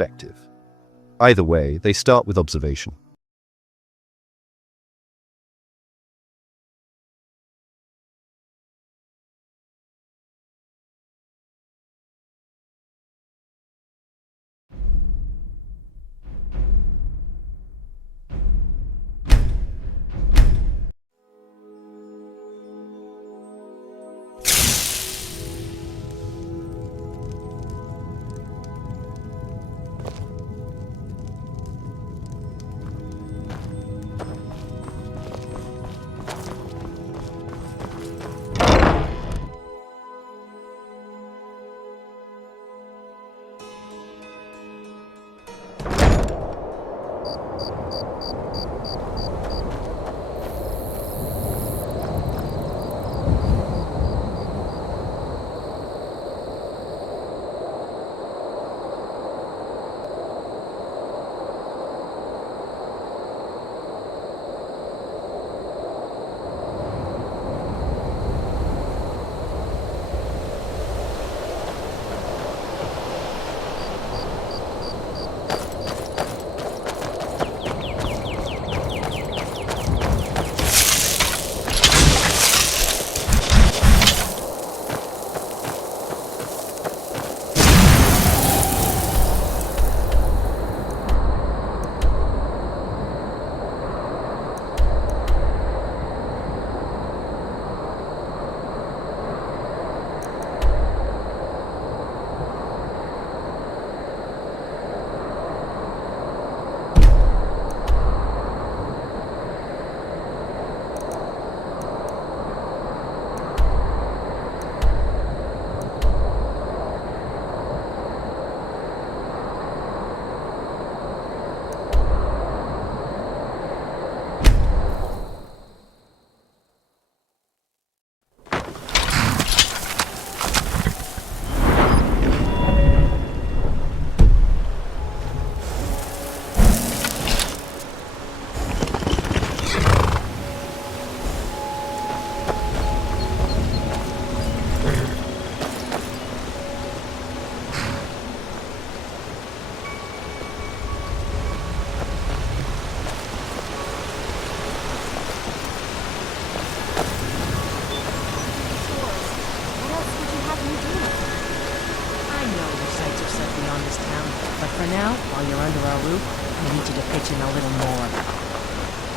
perspective. Either way, they start with observation.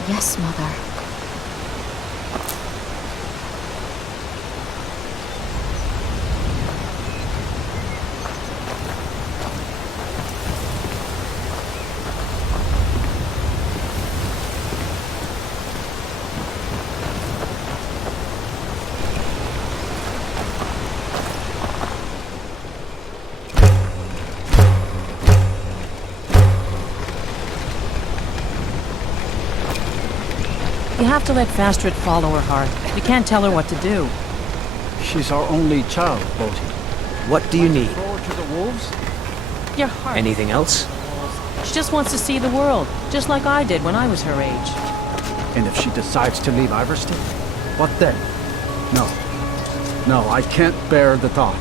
Yes, Mother. You have to let Fastrit follow her heart. You can't tell her what to do. She's our only child, Bodhi. What do you need? Forward to the wolves? Your heart. Anything else? She just wants to see the world, just like I did when I was her age. And if she decides to leave Iverstein, what then? No. No, I can't bear the thought.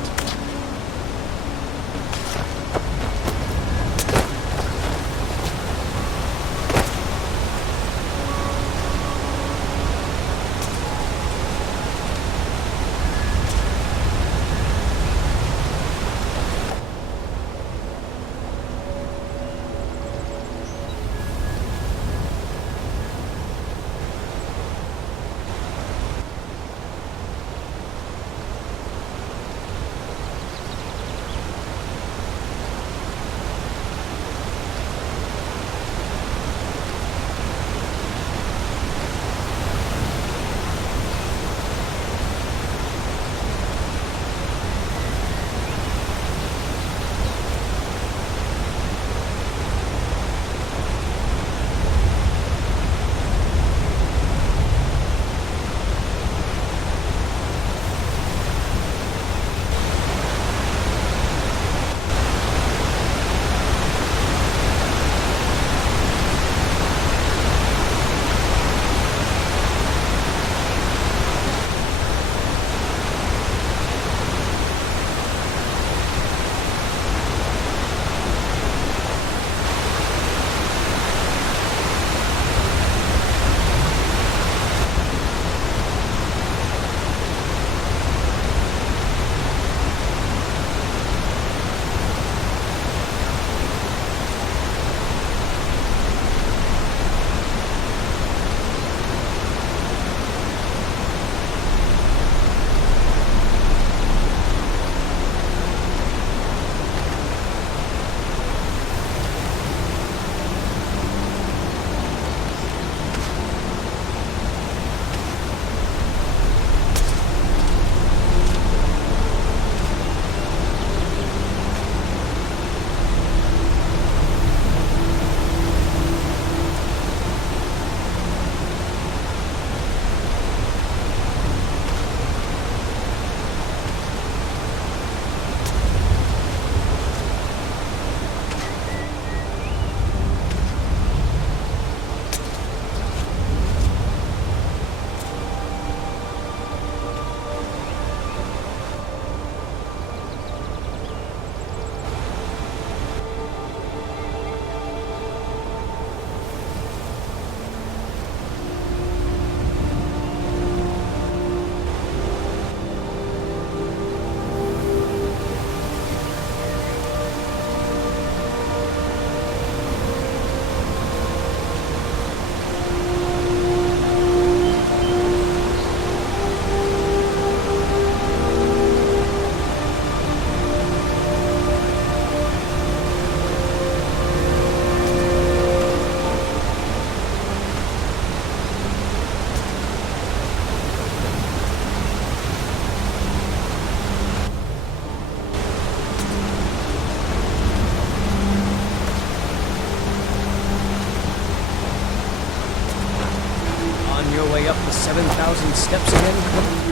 your way up the 7,000 steps again, Clinton?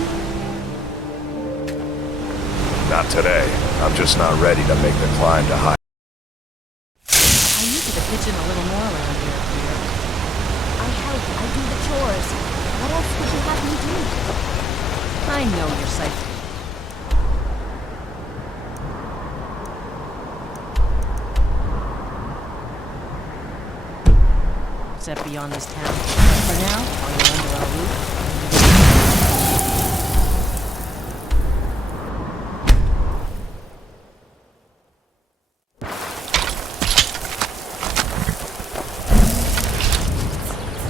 Not today. I'm just not ready to make the climb to high. I need you to pitch in a little more around here. I help. I do the chores. What else would you have me do? I know your psyche. Except beyond this town. For now, while you're under our roof.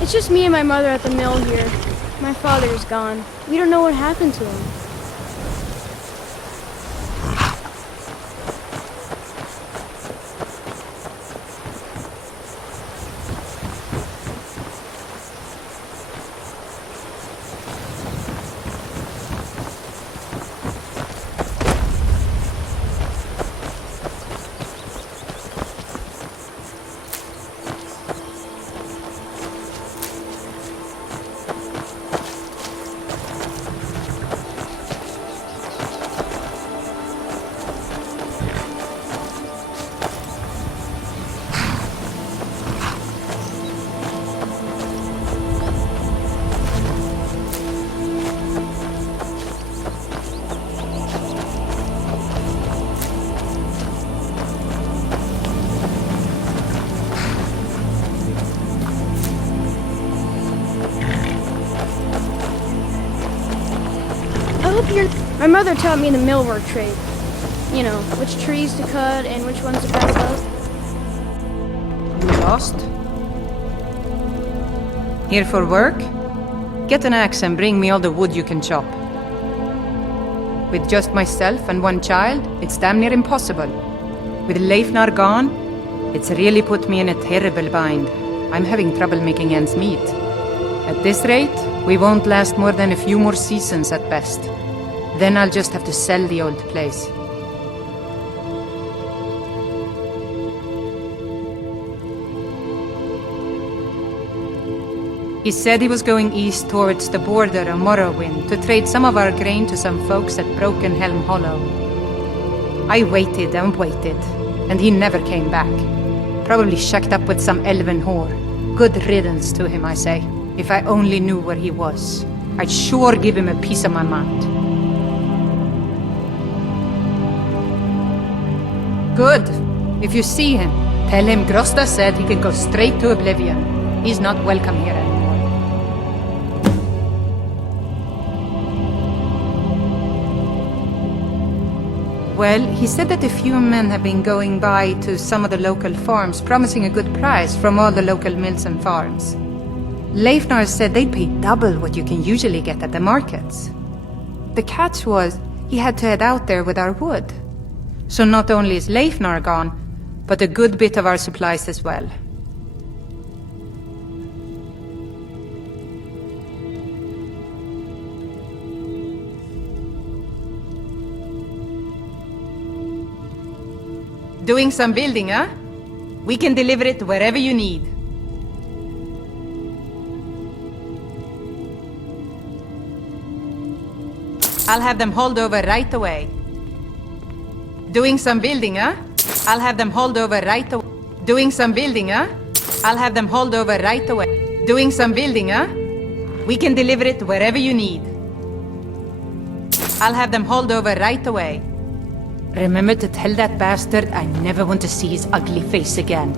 It's just me and my mother at the mill here. My father's gone. We don't know what happened to him. My mother taught me the millwork trade. You know, which trees to cut and which ones to pass up. You lost? Here for work? Get an axe and bring me all the wood you can chop. With just myself and one child, it's damn near impossible. With Leifnar gone, it's really put me in a terrible bind. I'm having trouble making ends meet. At this rate, we won't last more than a few more seasons at best. Then I'll just have to sell the old place. He said he was going east towards the border of Morrowind to trade some of our grain to some folks at Broken Helm Hollow. I waited and waited, and he never came back. Probably shacked up with some elven whore. Good riddance to him, I say. If I only knew where he was, I'd sure give him a piece of my mind. Good. If you see him, tell him Grosta said he can go straight to Oblivion. He's not welcome here anymore. Well, he said that a few men have been going by to some of the local farms, promising a good price from all the local mills and farms. Leifnar said they'd pay double what you can usually get at the markets. The catch was, he had to head out there with our wood. So not only is Leifnar gone, but a good bit of our supplies as well. Doing some building, huh? We can deliver it wherever you need. I'll have them hauled over right away. Doing some building, huh? I'll have them hauled over right away. Doing some building, huh? I'll have them hauled over right away. Doing some building, huh? We can deliver it wherever you need. I'll have them hauled over right away. Remember to tell that bastard I never want to see his ugly face again.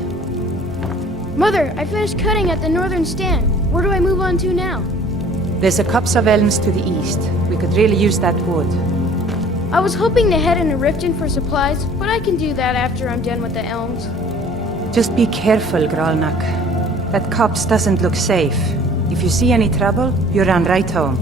Mother, I finished cutting at the northern stand. Where do I move on to now? There's a copse of elms to the east. We could really use that wood. I was hoping to head into Riften for supplies, but I can do that after I'm done with the elms. Just be careful, Gralnak. That copse doesn't look safe. If you see any trouble, you run right home.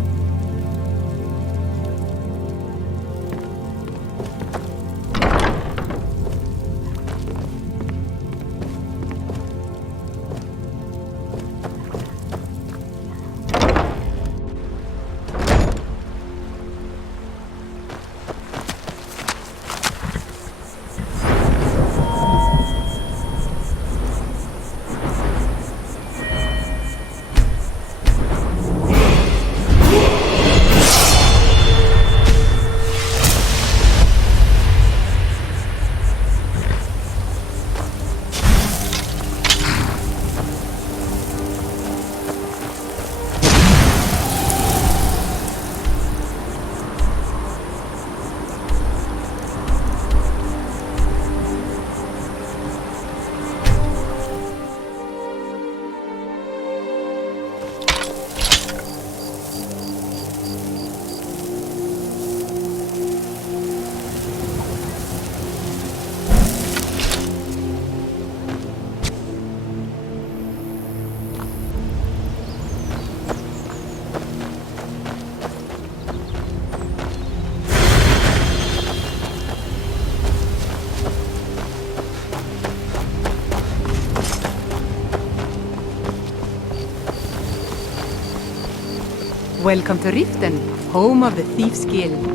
Welcome to Riften, home of the Thief's Guild.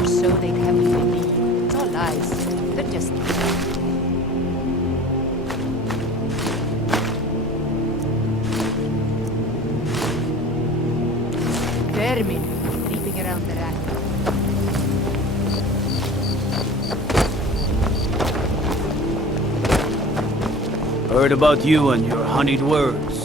Or so they'd have me believe. It's all lies. They're just... vermin creeping around the rack. Heard about you and your honeyed words.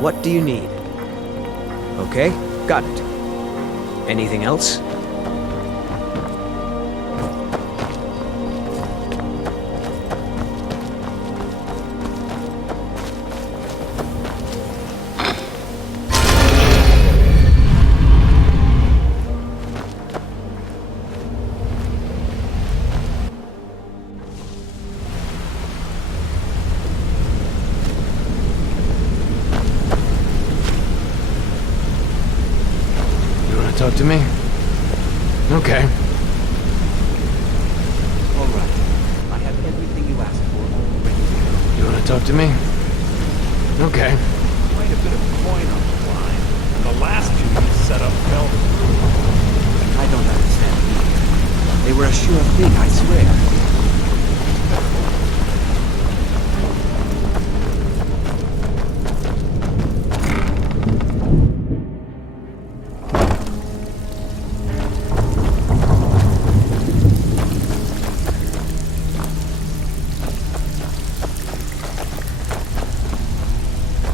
What do you need? Okay, got it. Anything else? Talk to me? Okay. All right. I have everything you asked for already. You wanna talk to me? Okay. Quite a bit of coin on the line. And the last two you set up fell through. I don't understand either. They were a sure thing, I swear.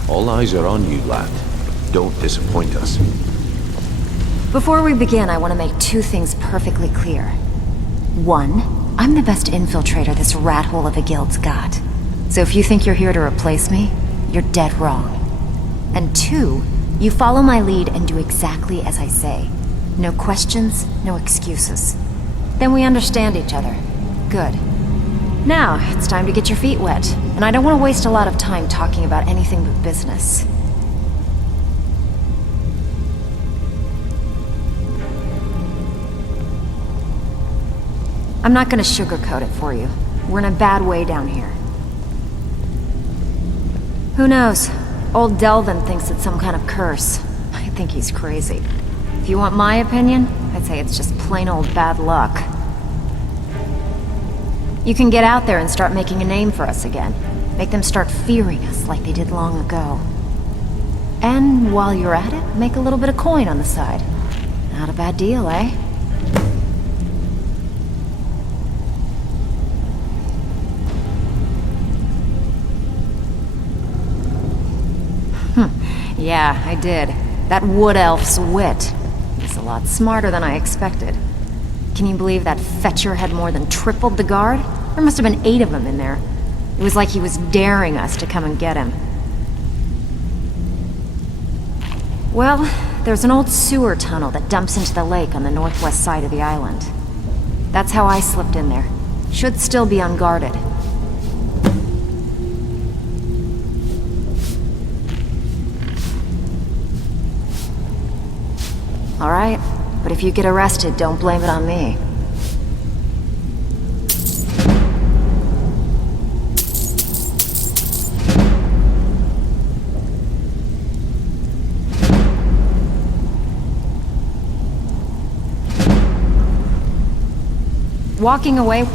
All eyes are on you, lad. Don't disappoint us. Before we begin, I want to make two things perfectly clear. One, I'm the best infiltrator this rat hole of a guild's got. So if you think you're here to replace me, you're dead wrong. And two, you follow my lead and do exactly as I say. No questions, no excuses. Then we understand each other. Good. Now, it's time to get your feet wet, and I don't want to waste a lot of time talking about anything but business. I'm not gonna sugarcoat it for you. We're in a bad way down here. Who knows? Old Delvin thinks it's some kind of curse. I think he's crazy. If you want my opinion, I'd say it's just plain old bad luck. You can get out there and start making a name for us again. Make them start fearing us like they did long ago. And while you're at it, make a little bit of coin on the side. Not a bad deal, eh? Yeah, I did. That wood elf's wit. He's a lot smarter than I expected. Can you believe that fetcher had more than tripled the guard? There must have been 8 of them in there. It was like he was daring us to come and get him. Well, there's an old sewer tunnel that dumps into the lake on the northwest side of the island. That's how I slipped in there. Should still be unguarded. All right, but if you get arrested, don't blame it on me. Walking away...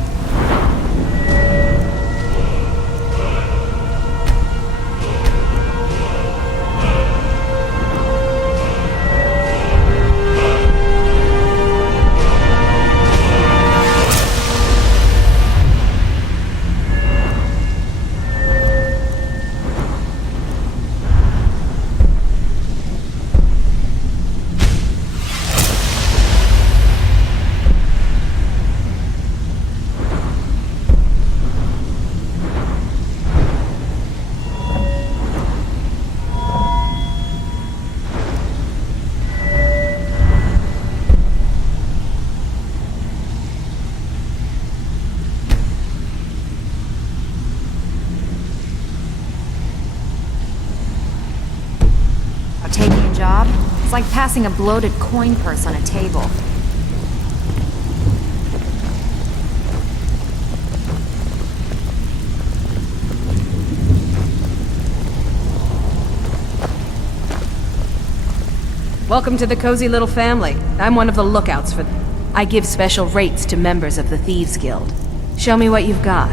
Taking a job? It's like passing a bloated coin purse on a table. Welcome to the cozy little family. I'm one of the lookouts for them. I give special rates to members of the Thieves Guild. Show me what you've got.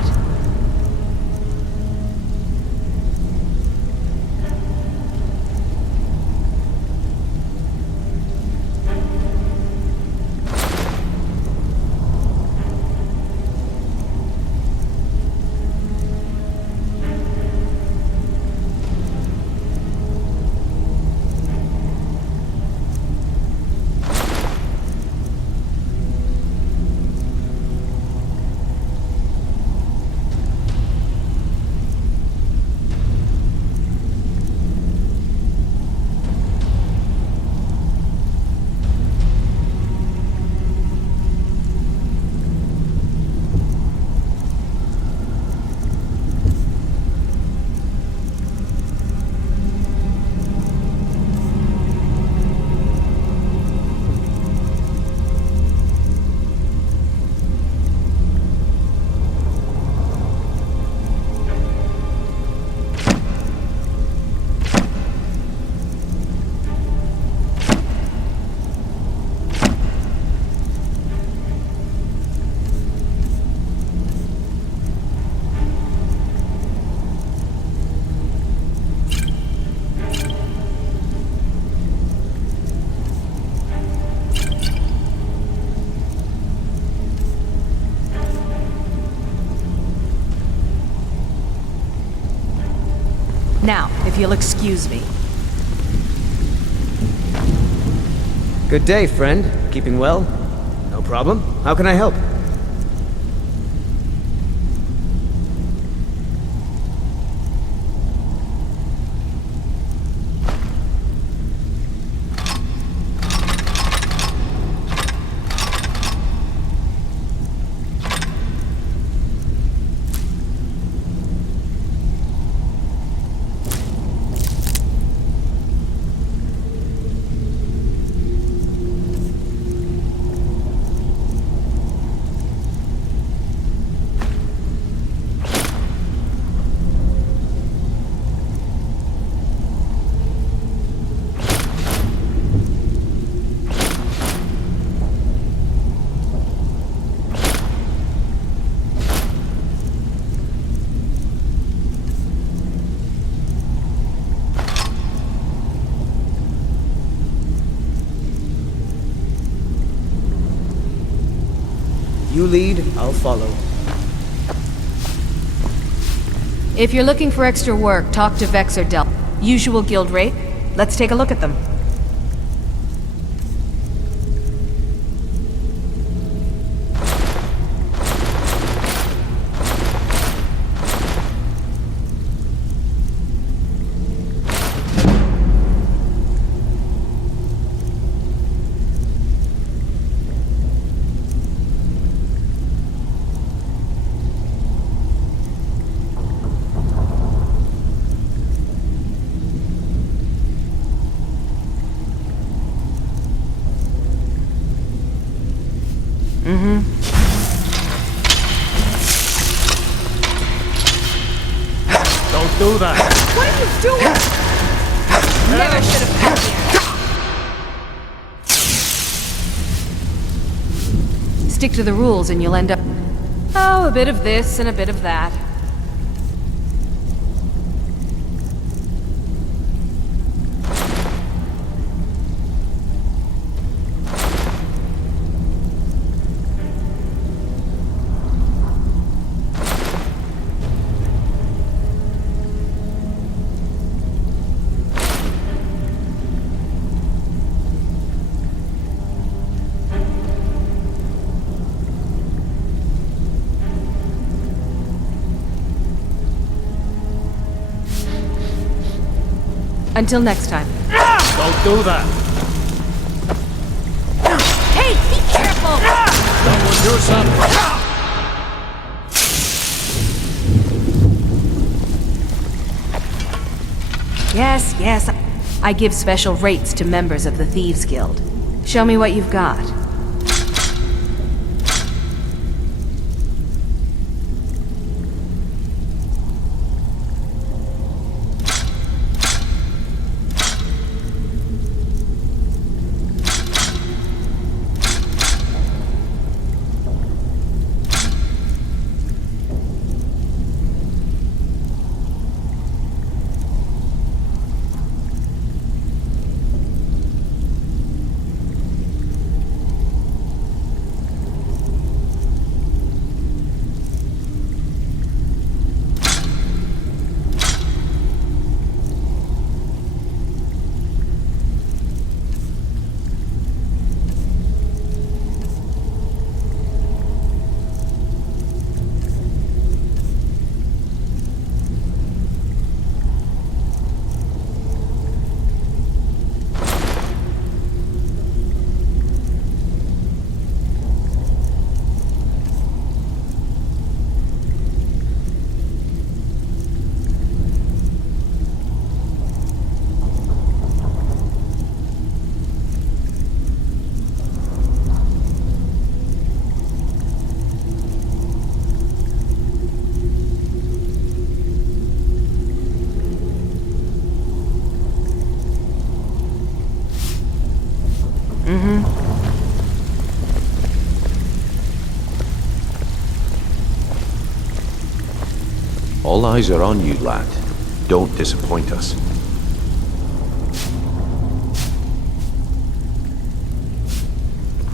Now, if you'll excuse me. Good day, friend. Keeping well? No problem. How can I help? You lead, I'll follow. If you're looking for extra work, talk to Vex or Del. Usual guild rate. Let's take a look at them. do that! What are you doing? Never should have come here. Stick to the rules and you'll end up... Oh, a bit of this and a bit of that. Until next time. Don't do that! Hey, be careful! Someone do something! Yes, yes. I give special rates to members of the Thieves Guild. Show me what you've got. All eyes are on you, lad. Don't disappoint us.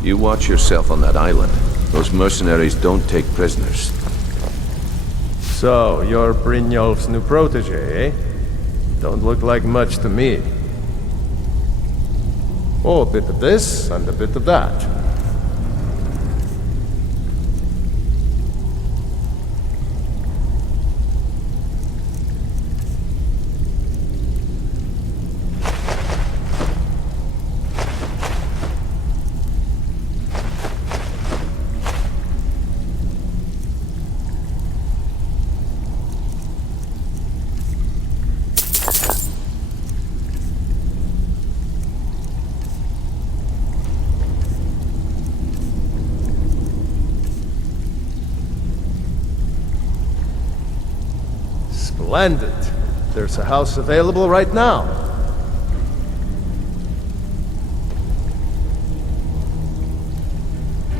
You watch yourself on that island. Those mercenaries don't take prisoners. So, you're Brynjolf's new protege, eh? Don't look like much to me. Oh, a bit of this and a bit of that. Splendid. There's a house available right now.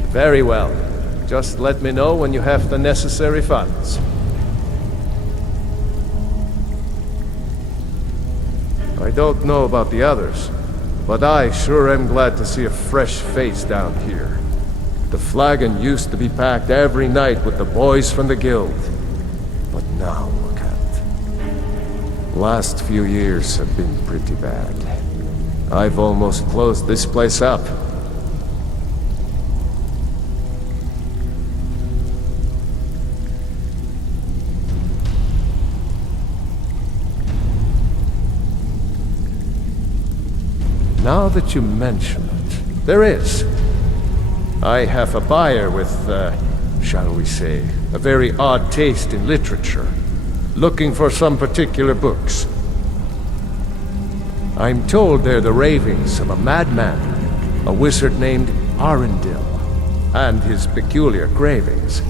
Very well. Just let me know when you have the necessary funds. I don't know about the others, but I sure am glad to see a fresh face down here. The flagon used to be packed every night with the boys from the guild. But now look at it. Last few years have been pretty bad. I've almost closed this place up. Now that you mention it, there is. I have a buyer with, shall we say, a very odd taste in literature, looking for some particular books. I'm told they're the ravings of a madman, a wizard named Arundel, and his peculiar cravings.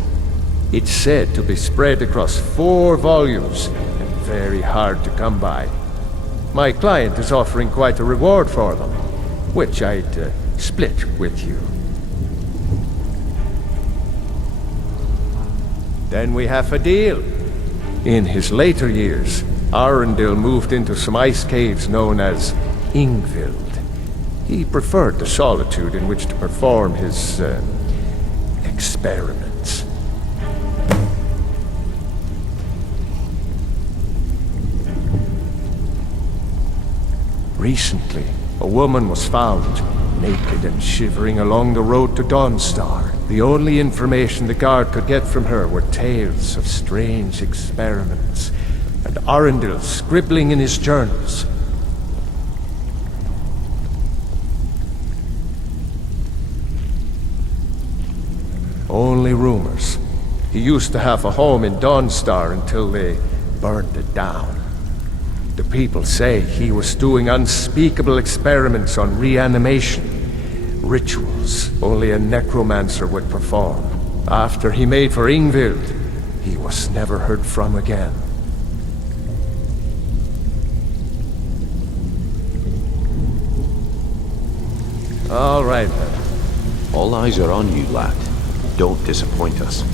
It's said to be spread across 4 volumes and very hard to come by. My client is offering quite a reward for them, which I'd split with you. Then we have a deal. In his later years, Arundel moved into some ice caves known as Ingvild. He preferred the solitude in which to perform his experiments. Recently, a woman was found, naked and shivering along the road to Dawnstar. The only information the guard could get from her were tales of strange experiments, and Arundel scribbling in his journals. Only rumors. He used to have a home in Dawnstar until they burned it down. The people say he was doing unspeakable experiments on reanimation. Rituals only a necromancer would perform. After he made for Ingvild, he was never heard from again. All right then. All eyes are on you, lad. Don't disappoint us.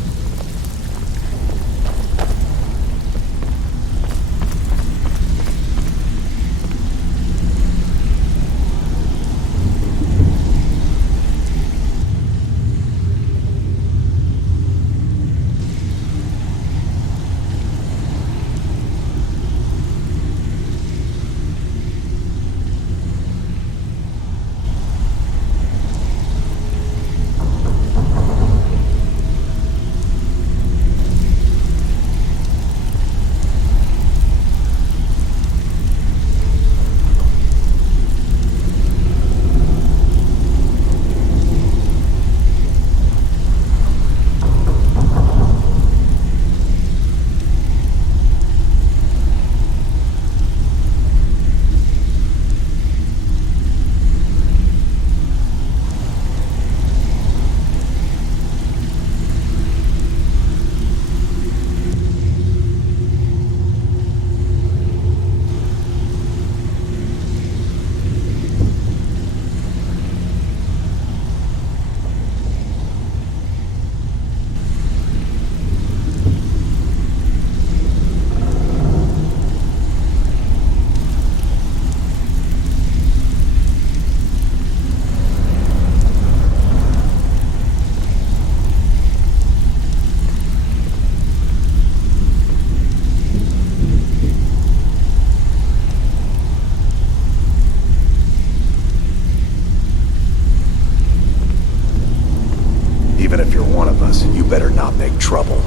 Even if you're one of us, you better not make trouble.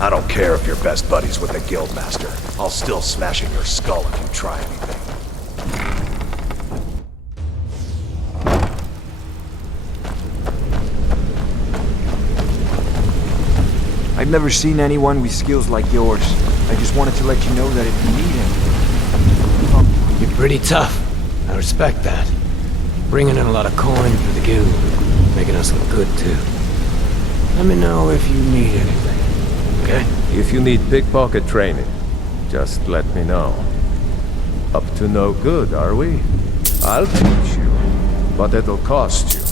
I don't care if you're best buddies with the Guildmaster. I'll still smash in your skull if you try anything. I've never seen anyone with skills like yours. I just wanted to let you know that if you need anything... You're pretty tough. I respect that. Bringing in a lot of coin for the guild. Making us look good, too. Let me know if you need anything, okay? If you need pickpocket training, just let me know. Up to no good, are we? I'll teach you, but it'll cost you.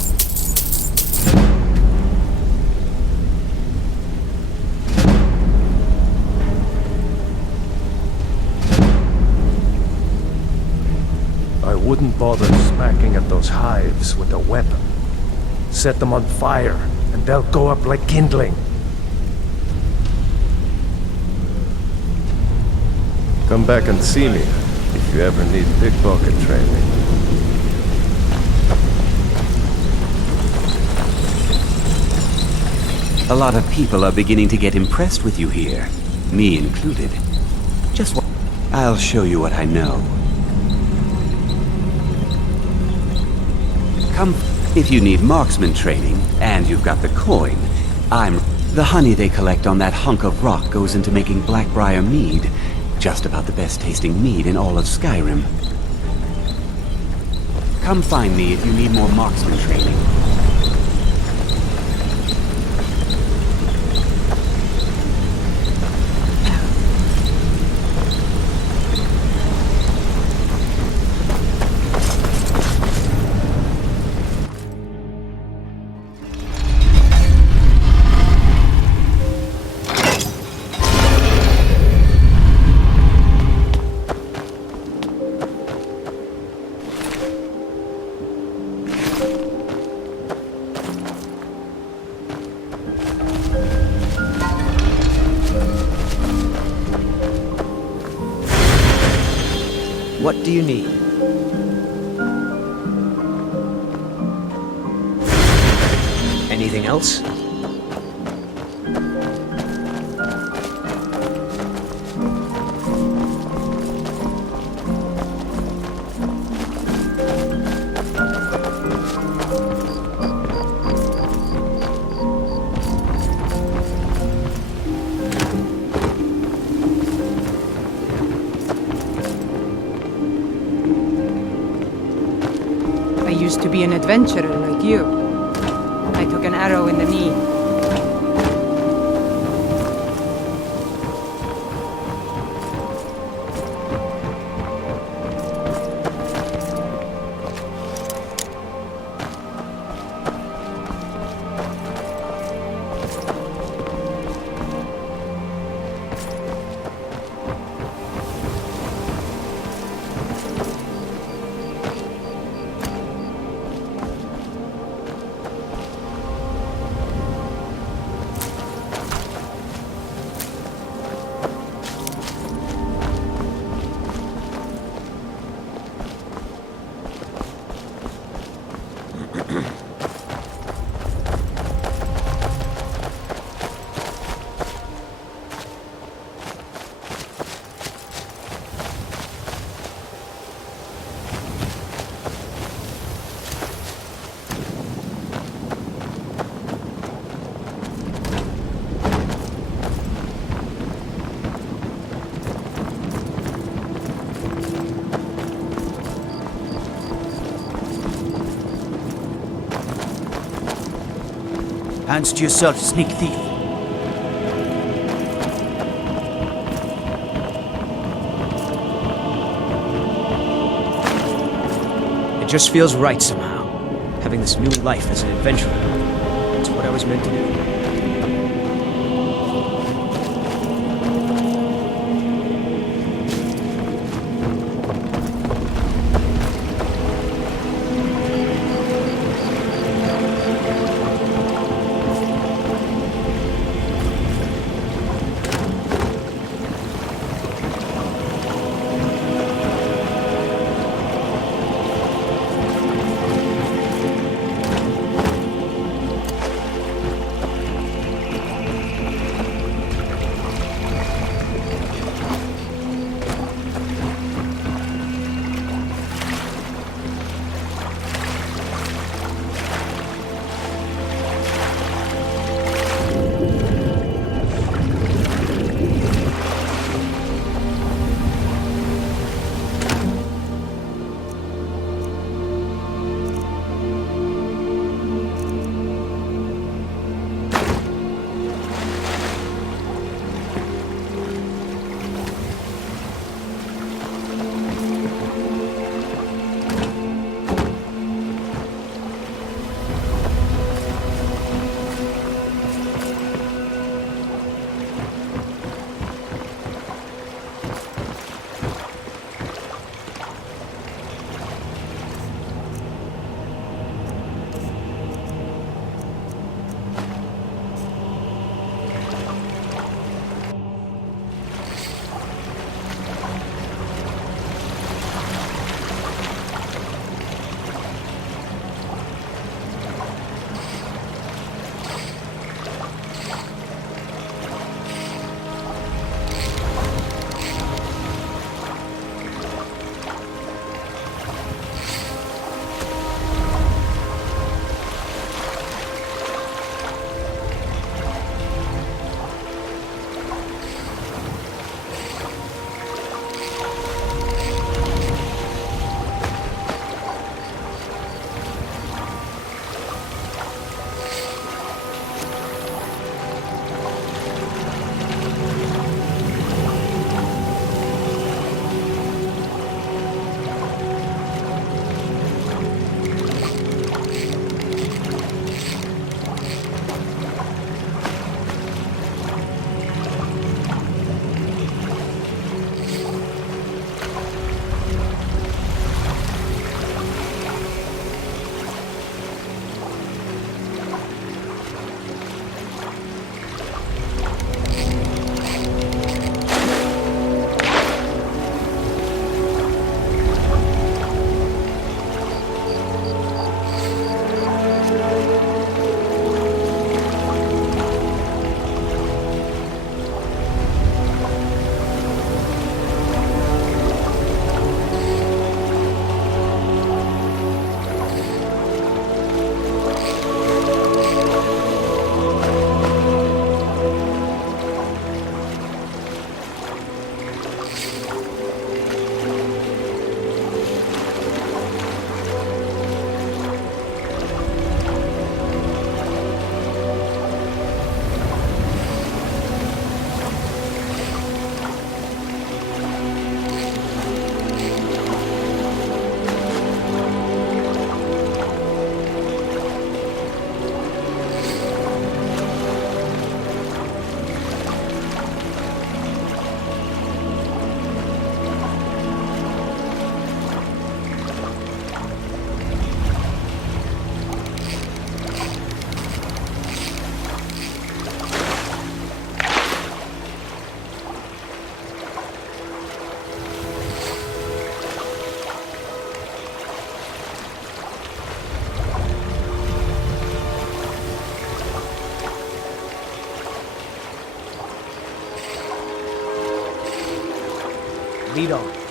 I wouldn't bother smacking at those hives with a weapon. Set them on fire, and they'll go up like kindling. Come back and see me if you ever need pickpocket training. A lot of people are beginning to get impressed with you here, me included. Just what I'll show you what I know. Come, if you need marksman training and you've got the coin, I'm The honey they collect on that hunk of rock goes into making Blackbriar mead. Just about the best tasting mead in all of Skyrim. Come find me if you need more marksman training. What do you need? Anything else? I used to be an adventurer like you. I took an arrow in the knee. Hands to yourself, sneak thief. It just feels right somehow, having this new life as an adventurer. It's what I was meant to do. Lead on.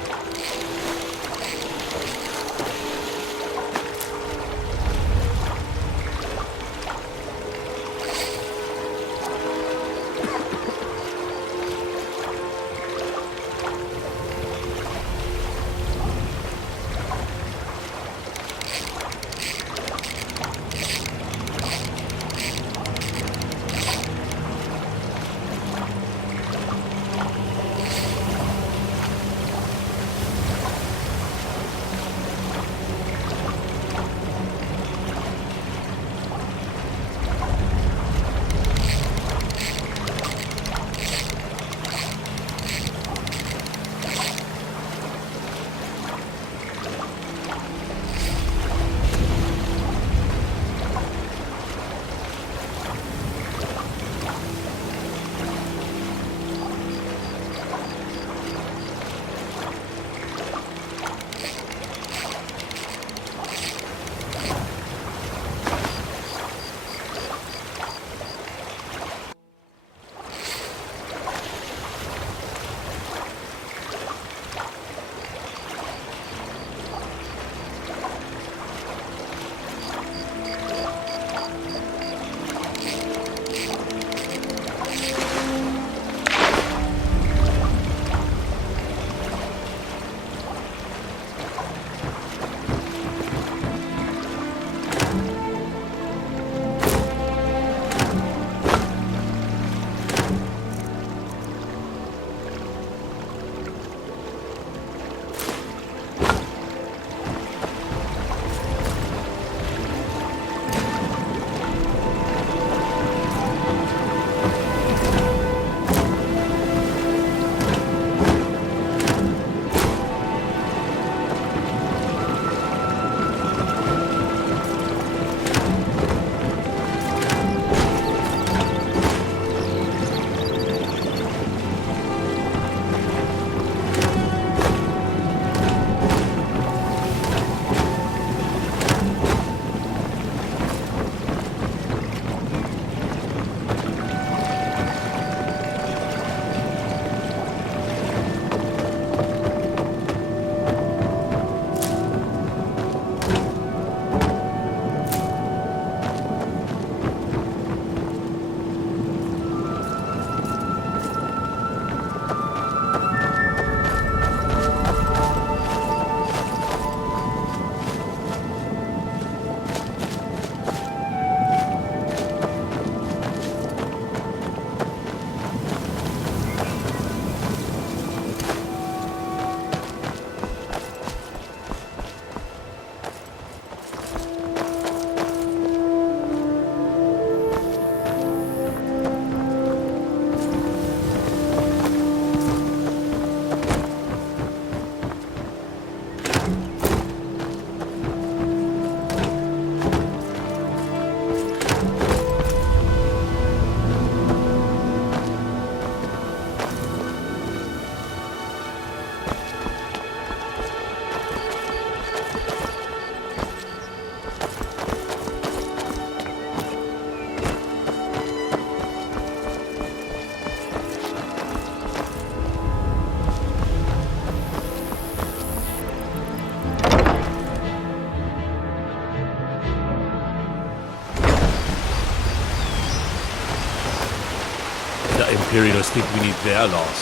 Imperials think we need their laws.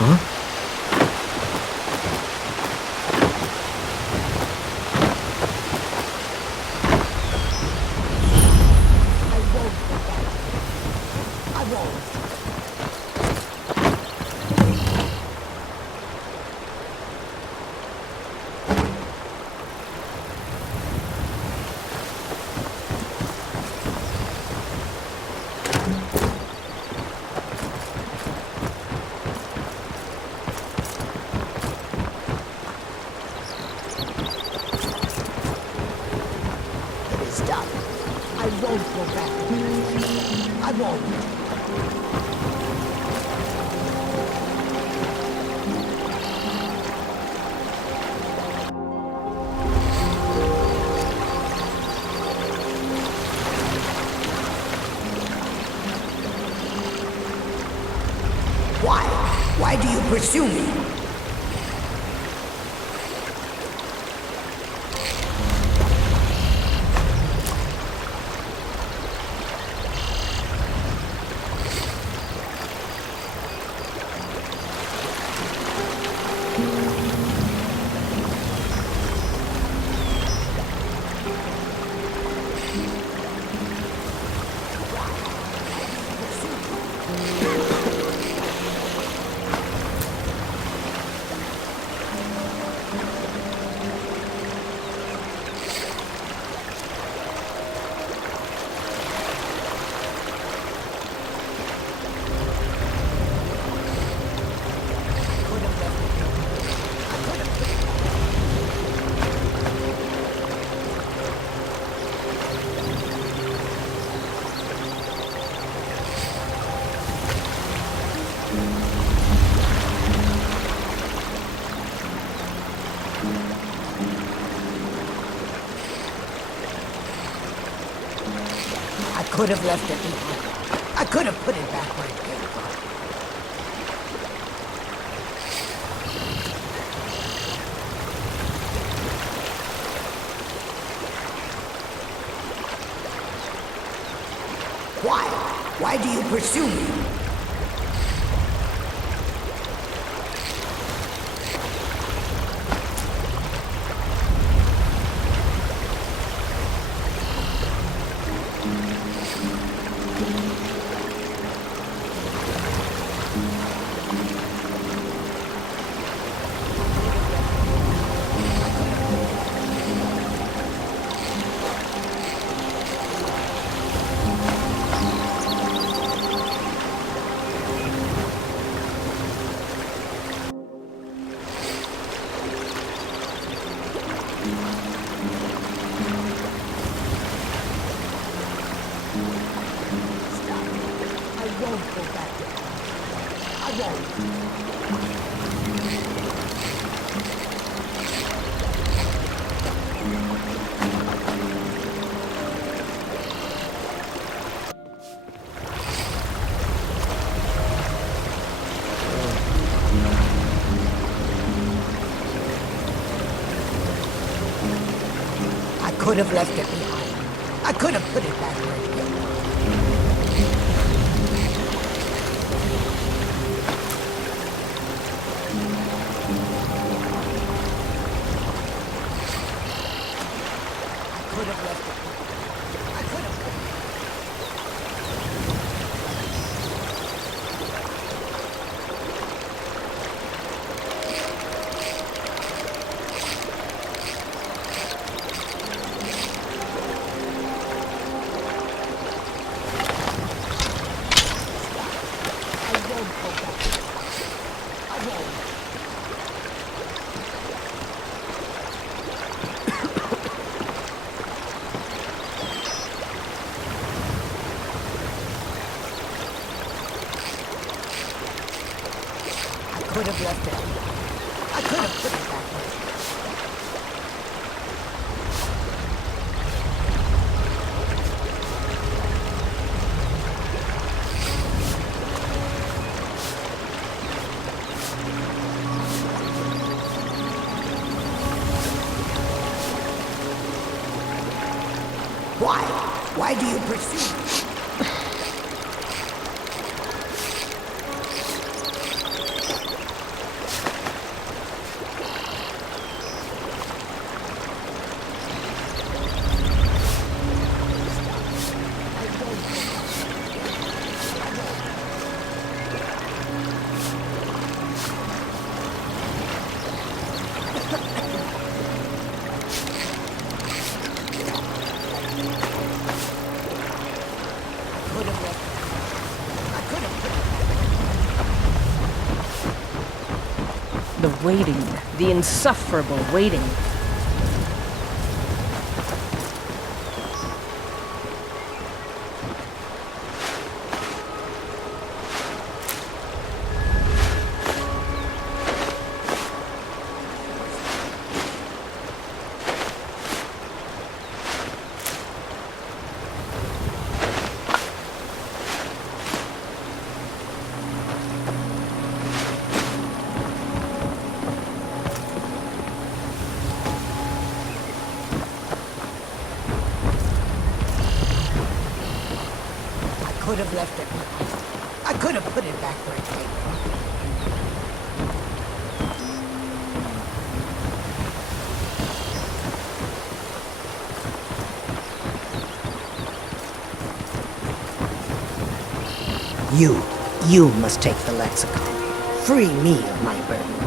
Huh? Why do you pursue me? I could have left it behind. I could have put it back where it came from. Why? Why do you pursue me? I could have left it behind. I could have put it back where it came from. I could have left it behind. I could have put it back. I could have left it. I could have put it back where it came from. Why? Why do you pursue me? The waiting. The insufferable waiting. I could have left it behind. I could have put it back where it came from. You must take the lexicon. Free me of my burden.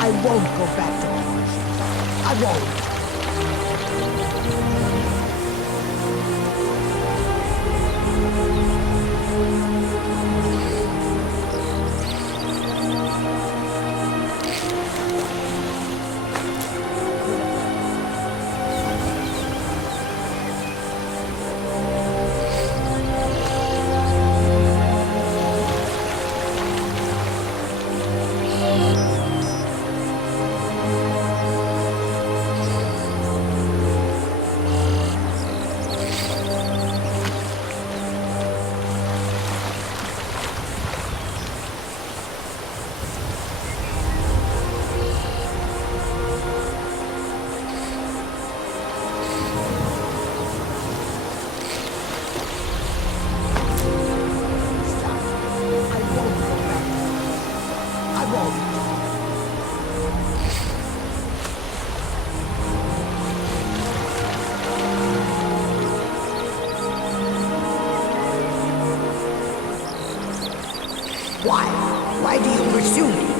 I won't go back to the I won't. Why do you pursue me?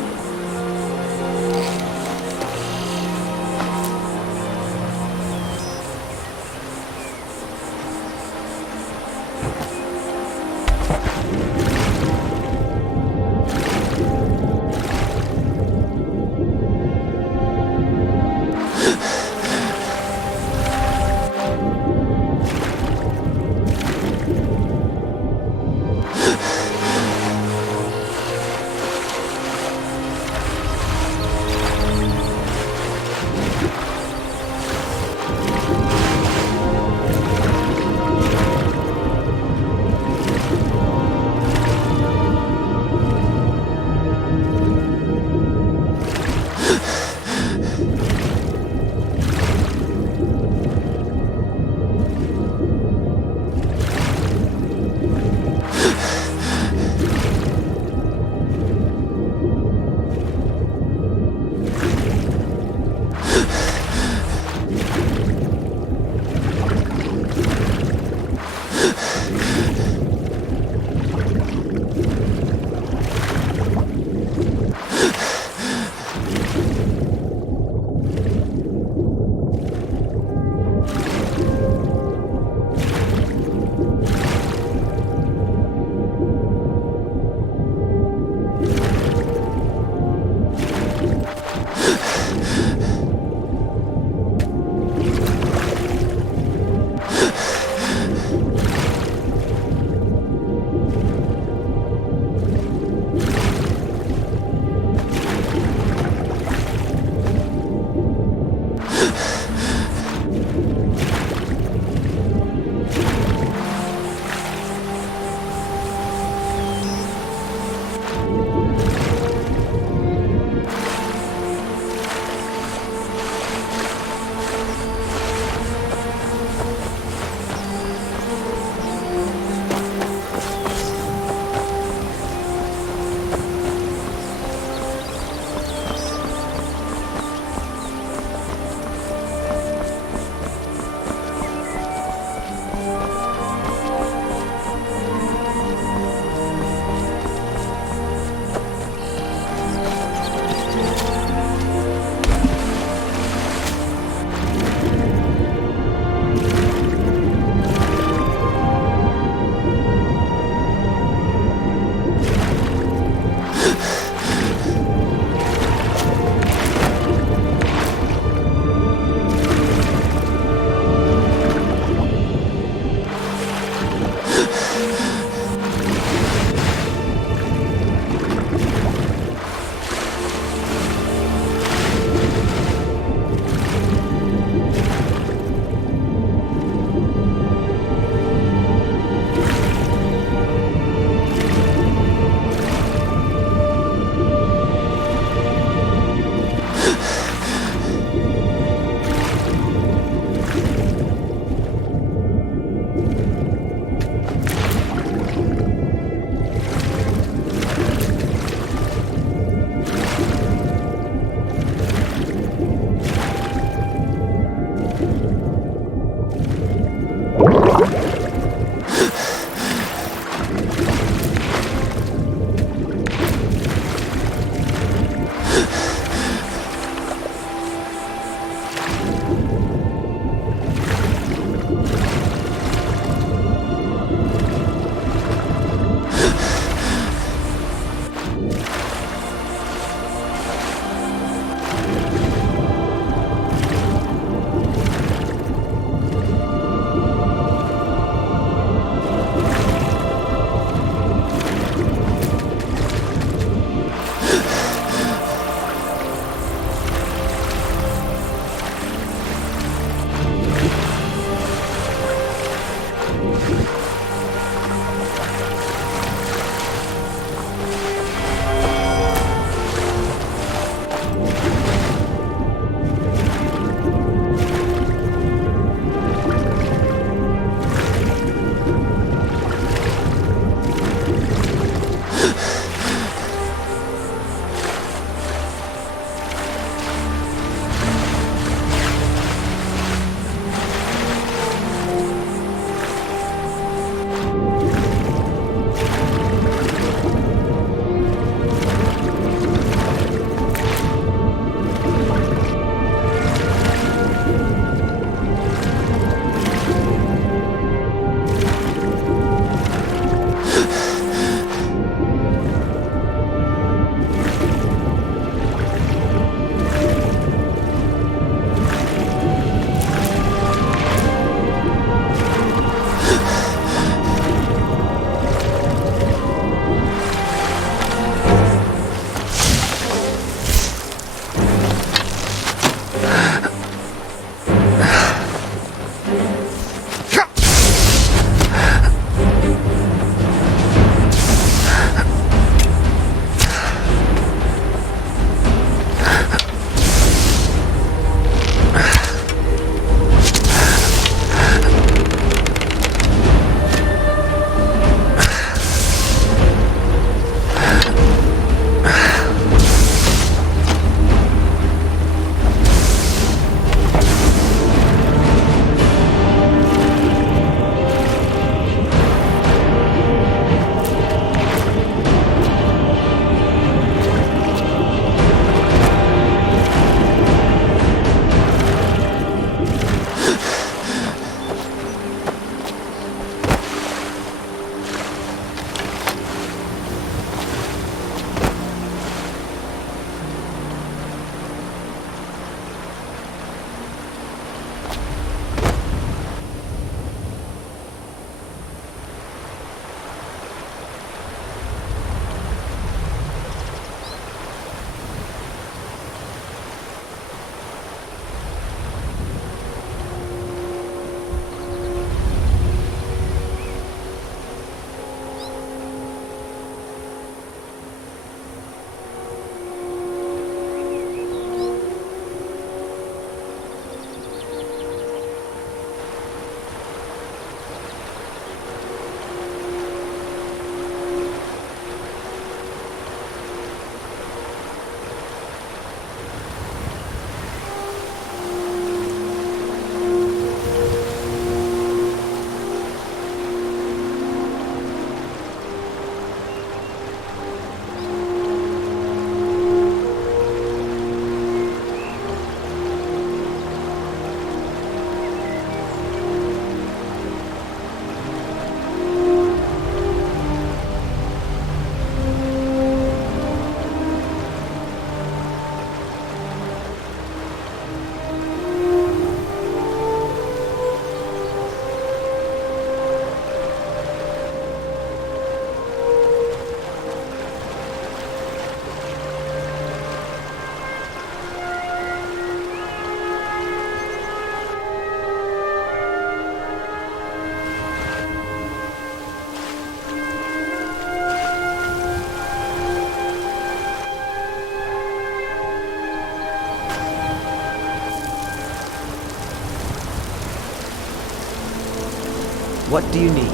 What do you need?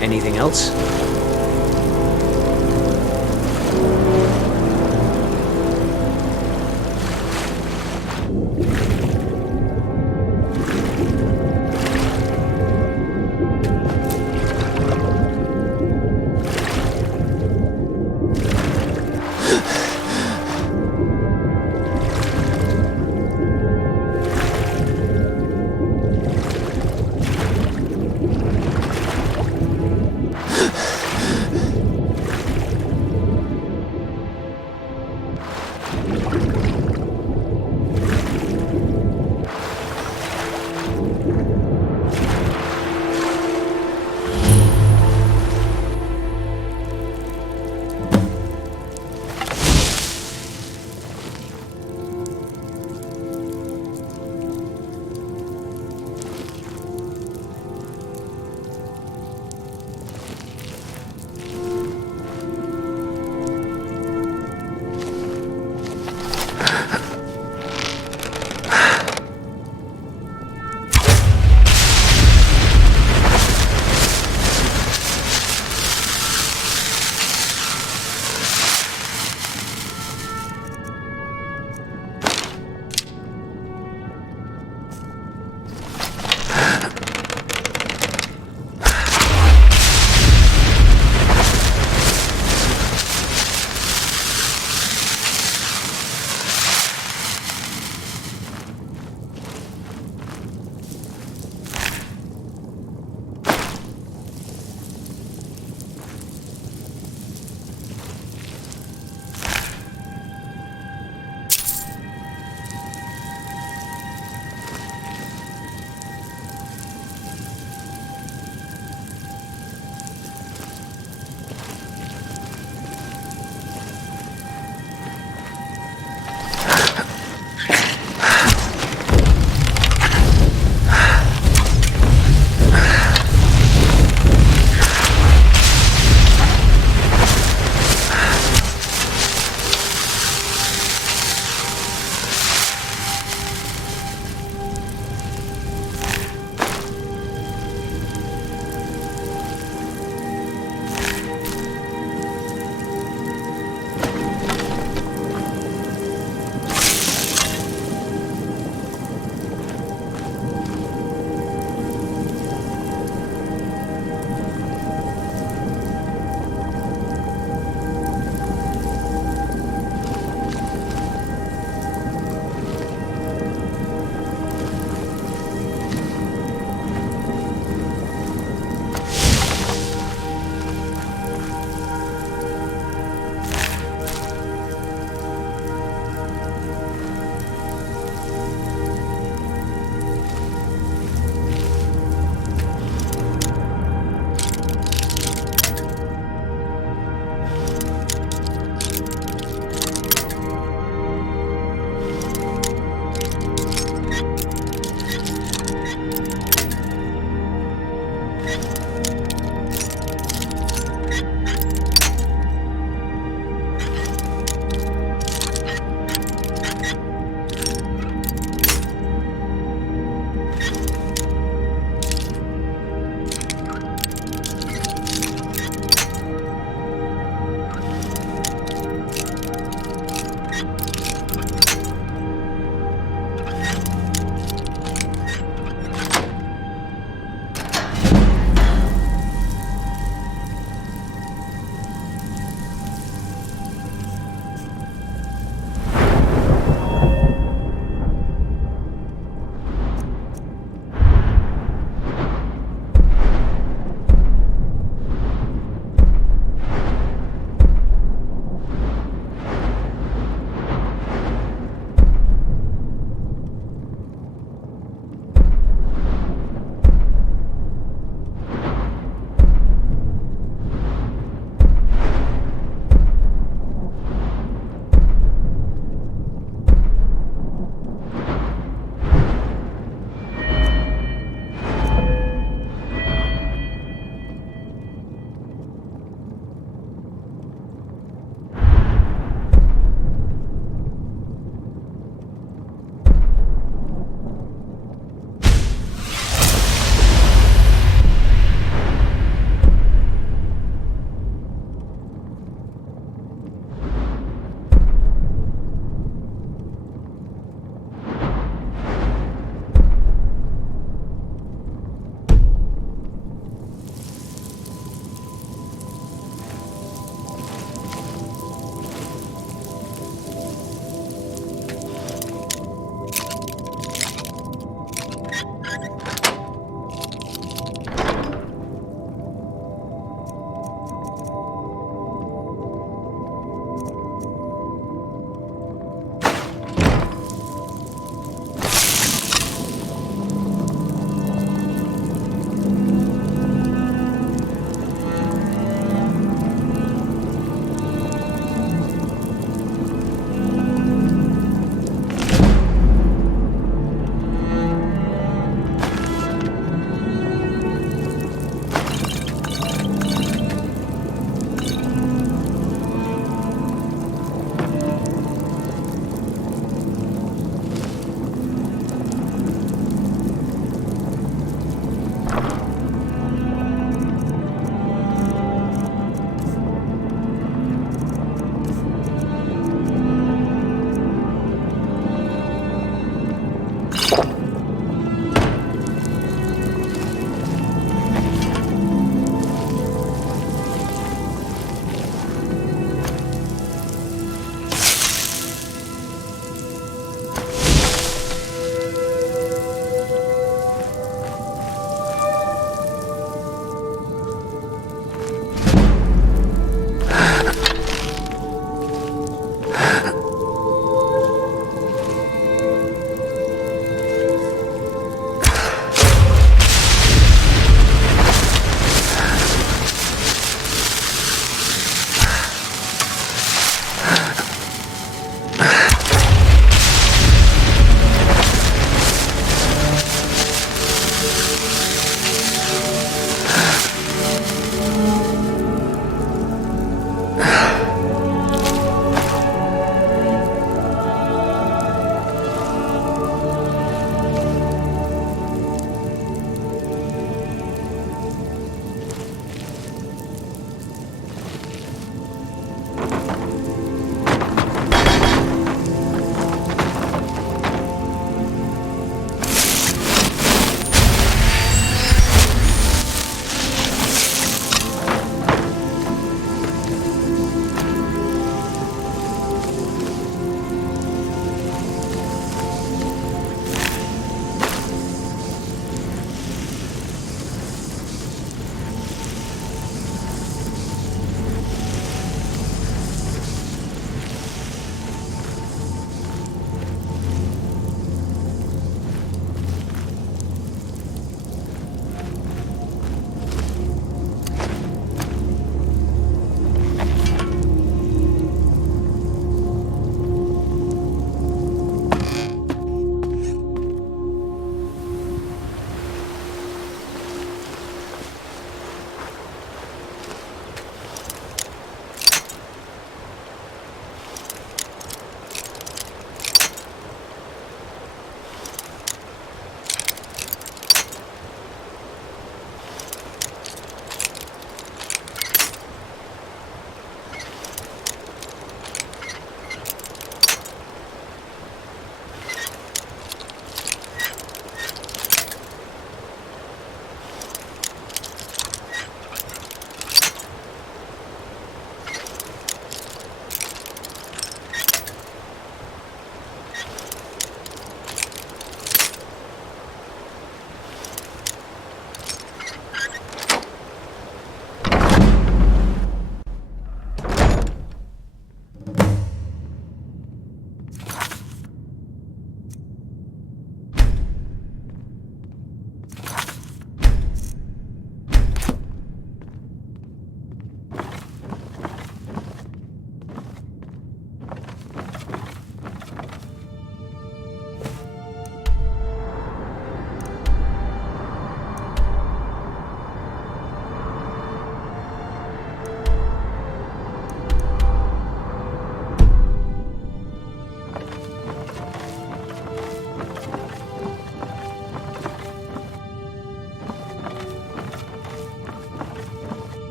Anything else?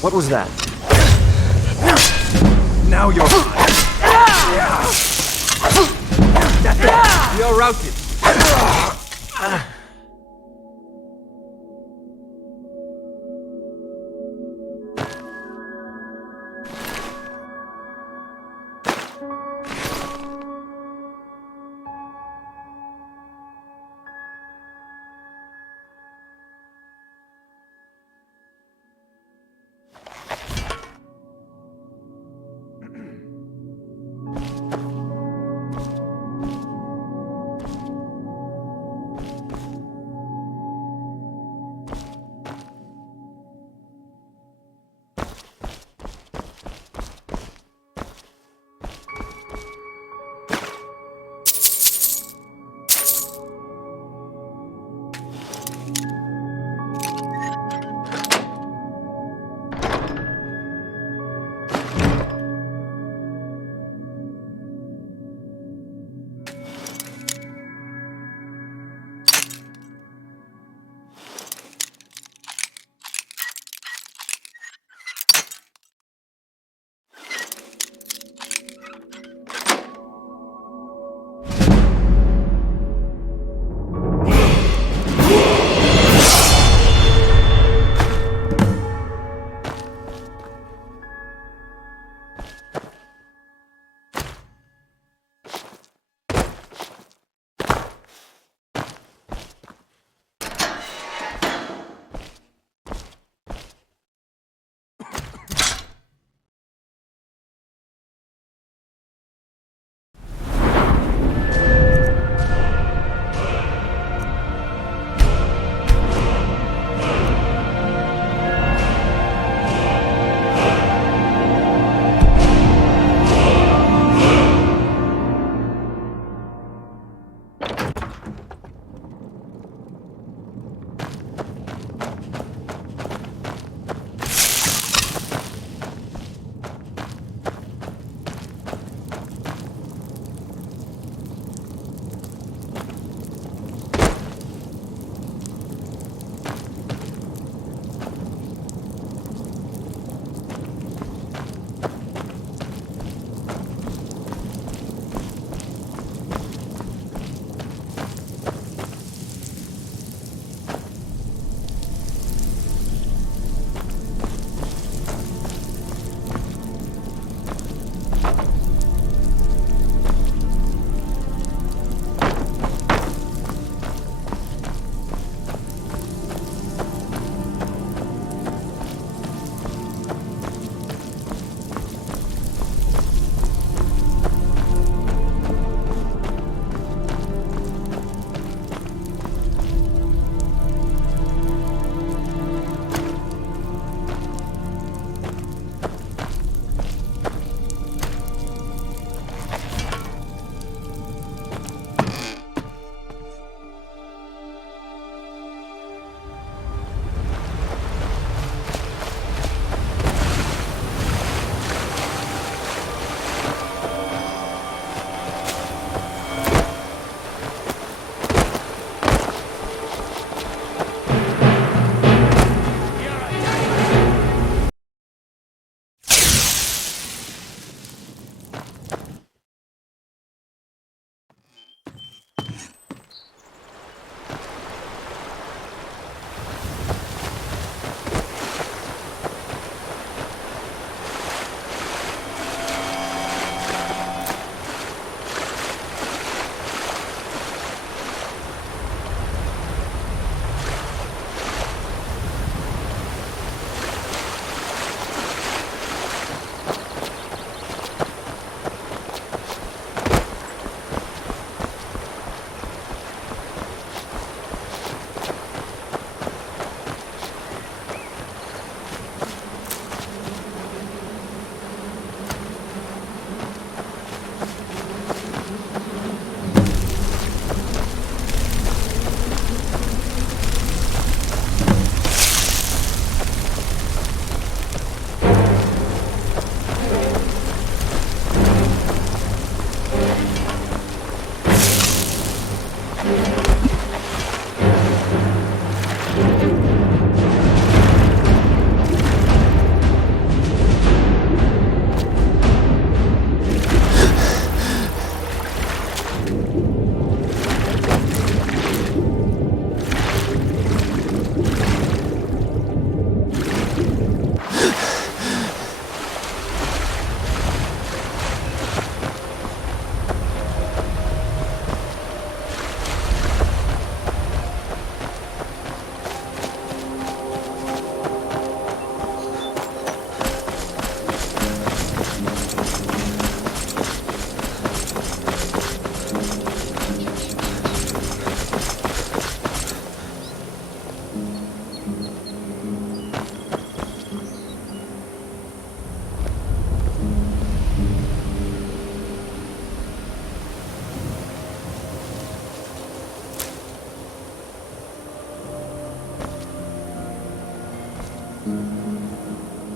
What was that? Now you're mine. That's it. You're routed.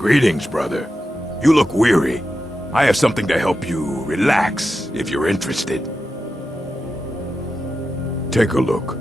Greetings, brother. You look weary. I have something to help you relax, if you're interested. Take a look.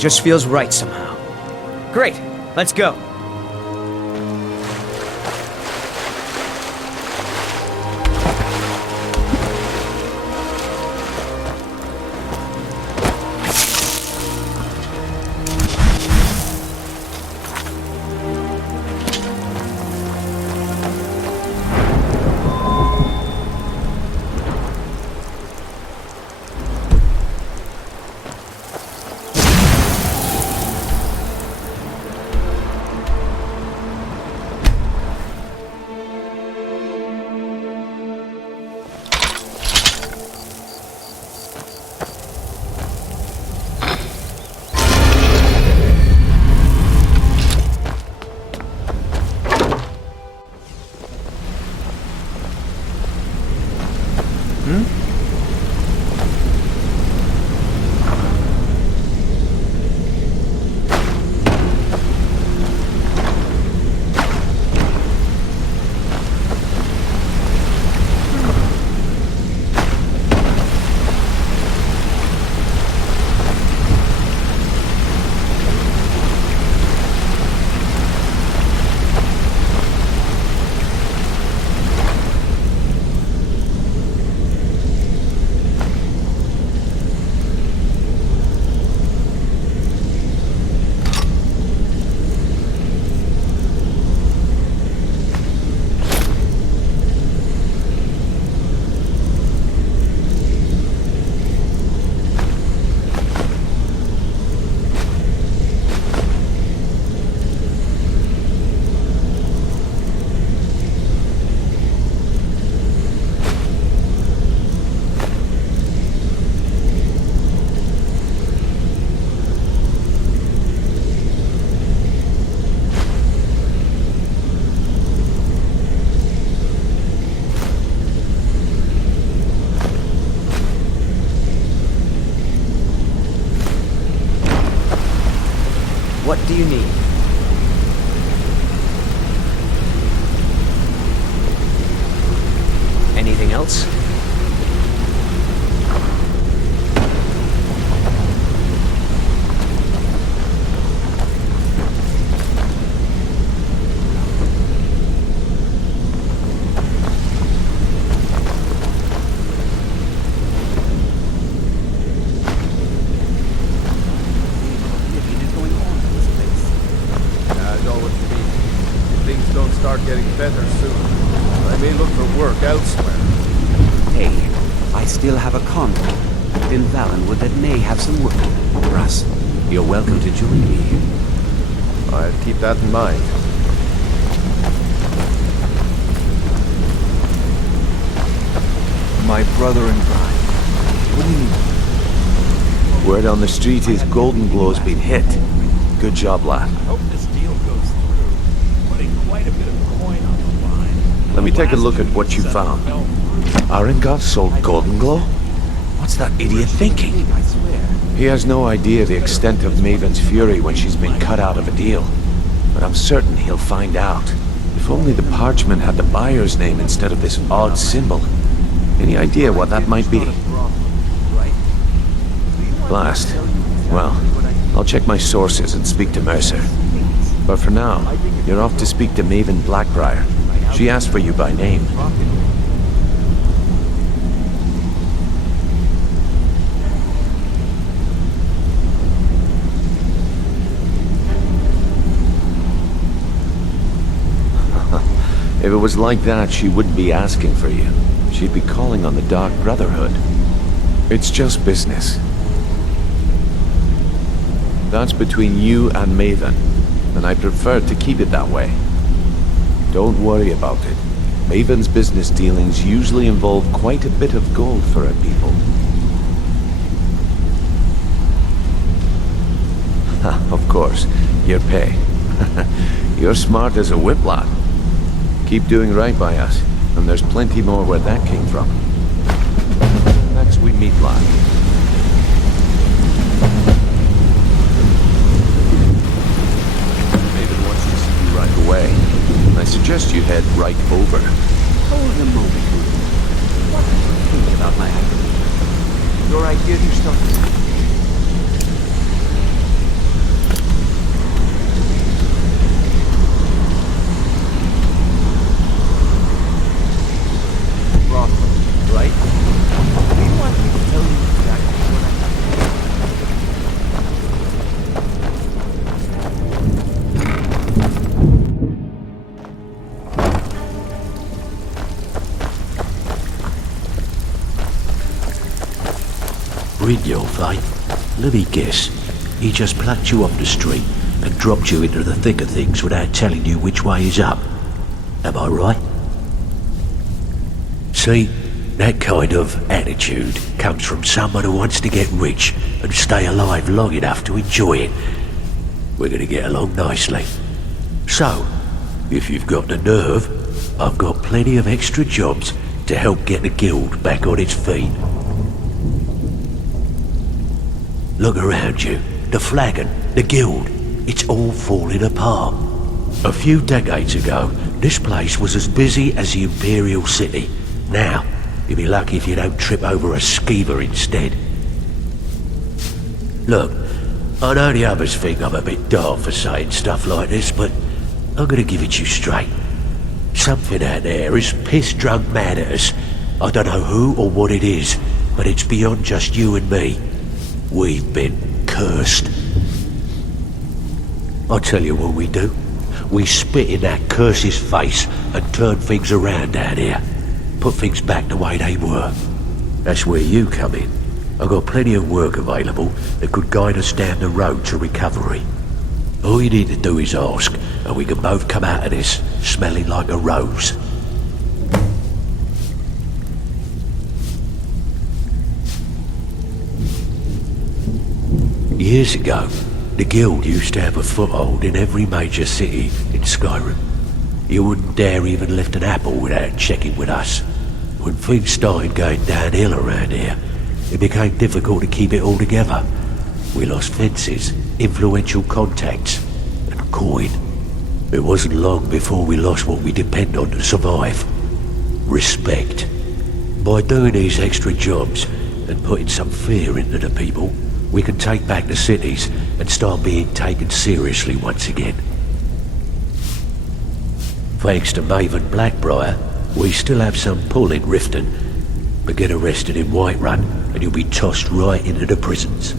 just feels right somehow. Great, let's go. What do you need? Anything else? Start getting better soon. I may look for work elsewhere. Hey, I still have a contact in Valenwood that may have some work. Russ, you're welcome to join me here. I'll keep that in mind. My brother in crime. What do you need? Word on the street is GoldenGlow's been hit. Good job, lad. Hope this deal goes through. Putting quite a bit of coin on the line. Let me take a look at what you found. Arengot sold GoldenGlow? What's that idiot thinking? He has no idea the extent of Maven's fury when she's been cut out of a deal. But I'm certain he'll find out. If only the parchment had the buyer's name instead of this odd symbol. Any idea what that might be? Blast. Well, I'll check my sources and speak to Mercer. But for now, you're off to speak to Maven Blackbriar. She asked for you by name. If it was like that, she wouldn't be asking for you. She'd be calling on the Dark Brotherhood. It's just business. That's between you and Maven, and I prefer to keep it that way. Don't worry about it. Maven's business dealings usually involve quite a bit of gold for her people. Of course, your pay. You're smart as a whip lad. Keep doing right by us, and there's plenty more where that came from. Next we meet, lad. Maven wants to see you right away. I suggest you head right over. Hold a moment. What do you think about my idea? Your idea to start? in your fate. Let me guess. He just plucked you off the street and dropped you into the thick of things without telling you which way is up. Am I right? See, that kind of attitude comes from someone who wants to get rich and stay alive long enough to enjoy it. We're going to get along nicely. So, if you've got the nerve, I've got plenty of extra jobs to help get the guild back on its feet. Look around you. The flagon, the guild, it's all falling apart. A few decades ago, this place was as busy as the Imperial City. Now, you'll be lucky if you don't trip over a skeever instead. Look, I know the others think I'm a bit daft for saying stuff like this, but I'm gonna give it you straight. Something out there is piss-drunk mad at us. I don't know who or what it is, but it's beyond just you and me. We've been cursed. I'll tell you what we do. We spit in that curse's face and turn things around down here. Put things back the way they were. That's where you come in. I've got plenty of work available that could guide us down the road to recovery. All you need to do is ask, and we can both come out of this smelling like a rose. Years ago, the guild used to have a foothold in every major city in Skyrim. You wouldn't dare even lift an apple without checking with us. When things started going downhill around here, it became difficult to keep it all together. We lost fences, influential contacts, and coin. It wasn't long before we lost what we depend on to survive. Respect. By doing these extra jobs and putting some fear into the people, we can take back the cities and start being taken seriously once again. Thanks to Maven Blackbriar, we still have some pull in Riften, but get arrested in Whiterun and you'll be tossed right into the prisons.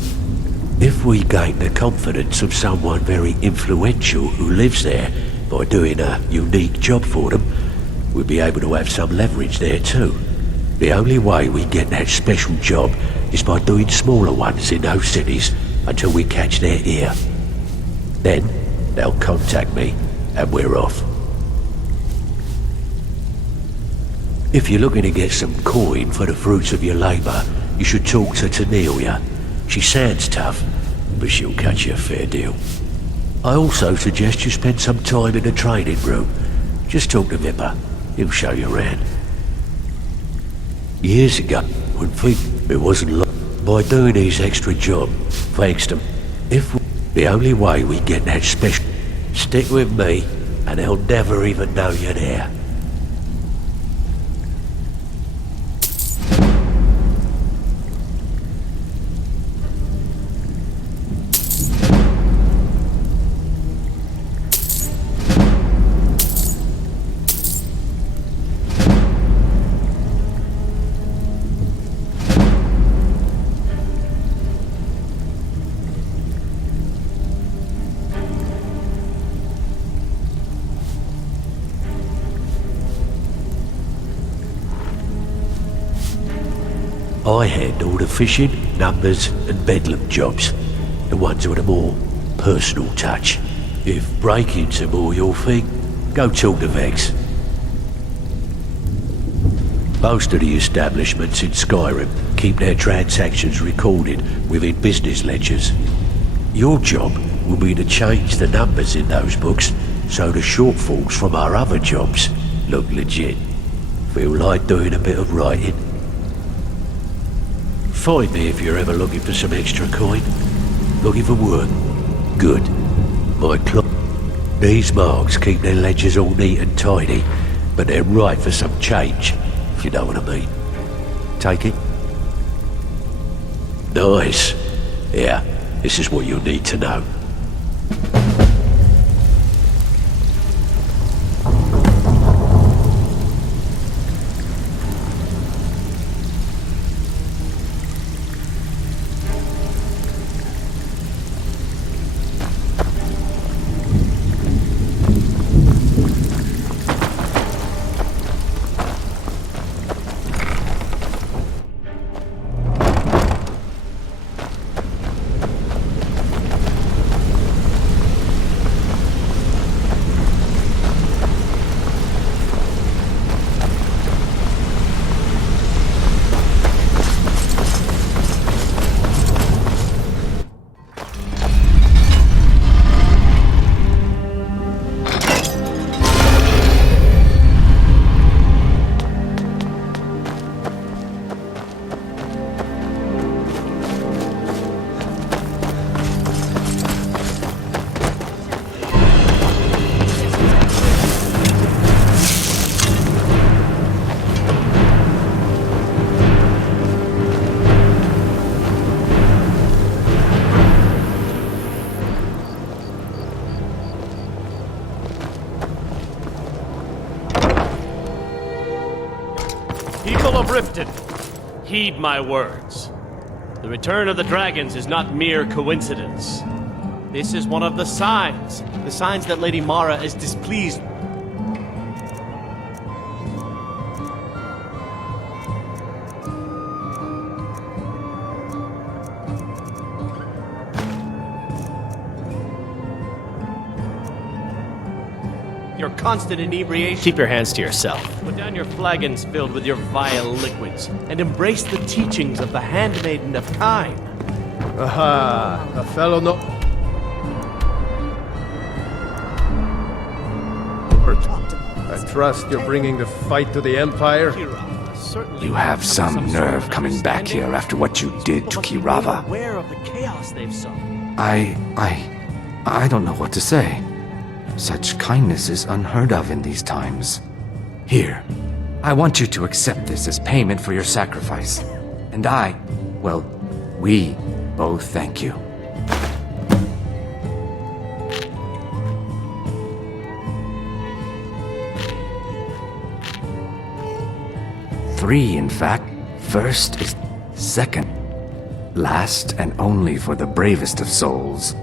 If we gain the confidence of someone very influential who lives there by doing a unique job for them, we'll be able to have some leverage there too. The only way we get that special job is by doing smaller ones in those cities until we catch their ear. Then they'll contact me and we're off. If you're looking to get some coin for the fruits of your labour, you should talk to Tanelia. She sounds tough, but she'll cut you a fair deal. I also suggest you spend some time in the training room. Just talk to Vipper. He'll show you around. Years ago, when it wasn't long, by doing these extra jobs, thanks to the only way we get that special, stick with me and they'll never even know you're there. I handle the fishing, numbers and bedlam jobs, the ones with a more personal touch. If break-ins are more your thing, go talk to Vex. Most of the establishments in Skyrim keep their transactions recorded within business ledgers. Your job will be to change the numbers in those books so the shortfalls from our other jobs look legit. Feel like doing a bit of writing? Find me if you're ever looking for some extra coin. Looking for work? Good. My clock. These marks keep their ledgers all neat and tidy, but they're right for some change, if you know what I mean. Take it? Nice. Yeah, this is what you'll need to know. People of Riften, heed my words. The return of the dragons is not mere coincidence. This is one of the signs that Lady Mara is displeased. Your constant inebriation. Keep your hands to yourself. Put down your flagons filled with your vile liquids, and embrace the teachings of the Handmaiden of Time. Aha, a fellow no... I trust you're bringing the fight to the Empire? You have some nerve coming back here after what you did to Kirava. Aware of the chaos they've sown. I don't know what to say. Such kindness is unheard of in these times. Here, I want you to accept this as payment for your sacrifice. And we both thank you. Three, in fact. First is second. Last and only for the bravest of souls.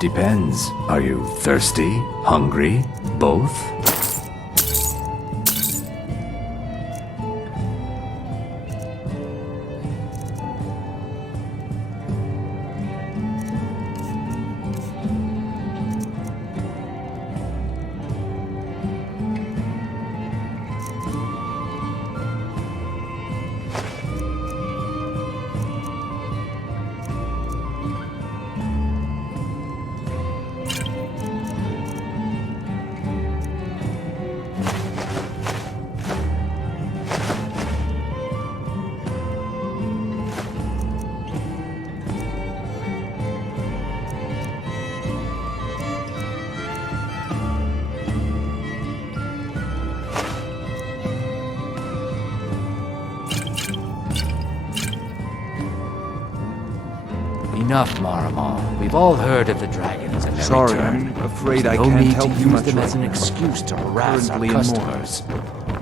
Depends. Are you thirsty? Hungry? Both? Enough, Marama. We've all heard of the dragons and their Sorry, return. I'm afraid There's I no can't need help to you use much them as right an now. excuse to harass our Currently in customers.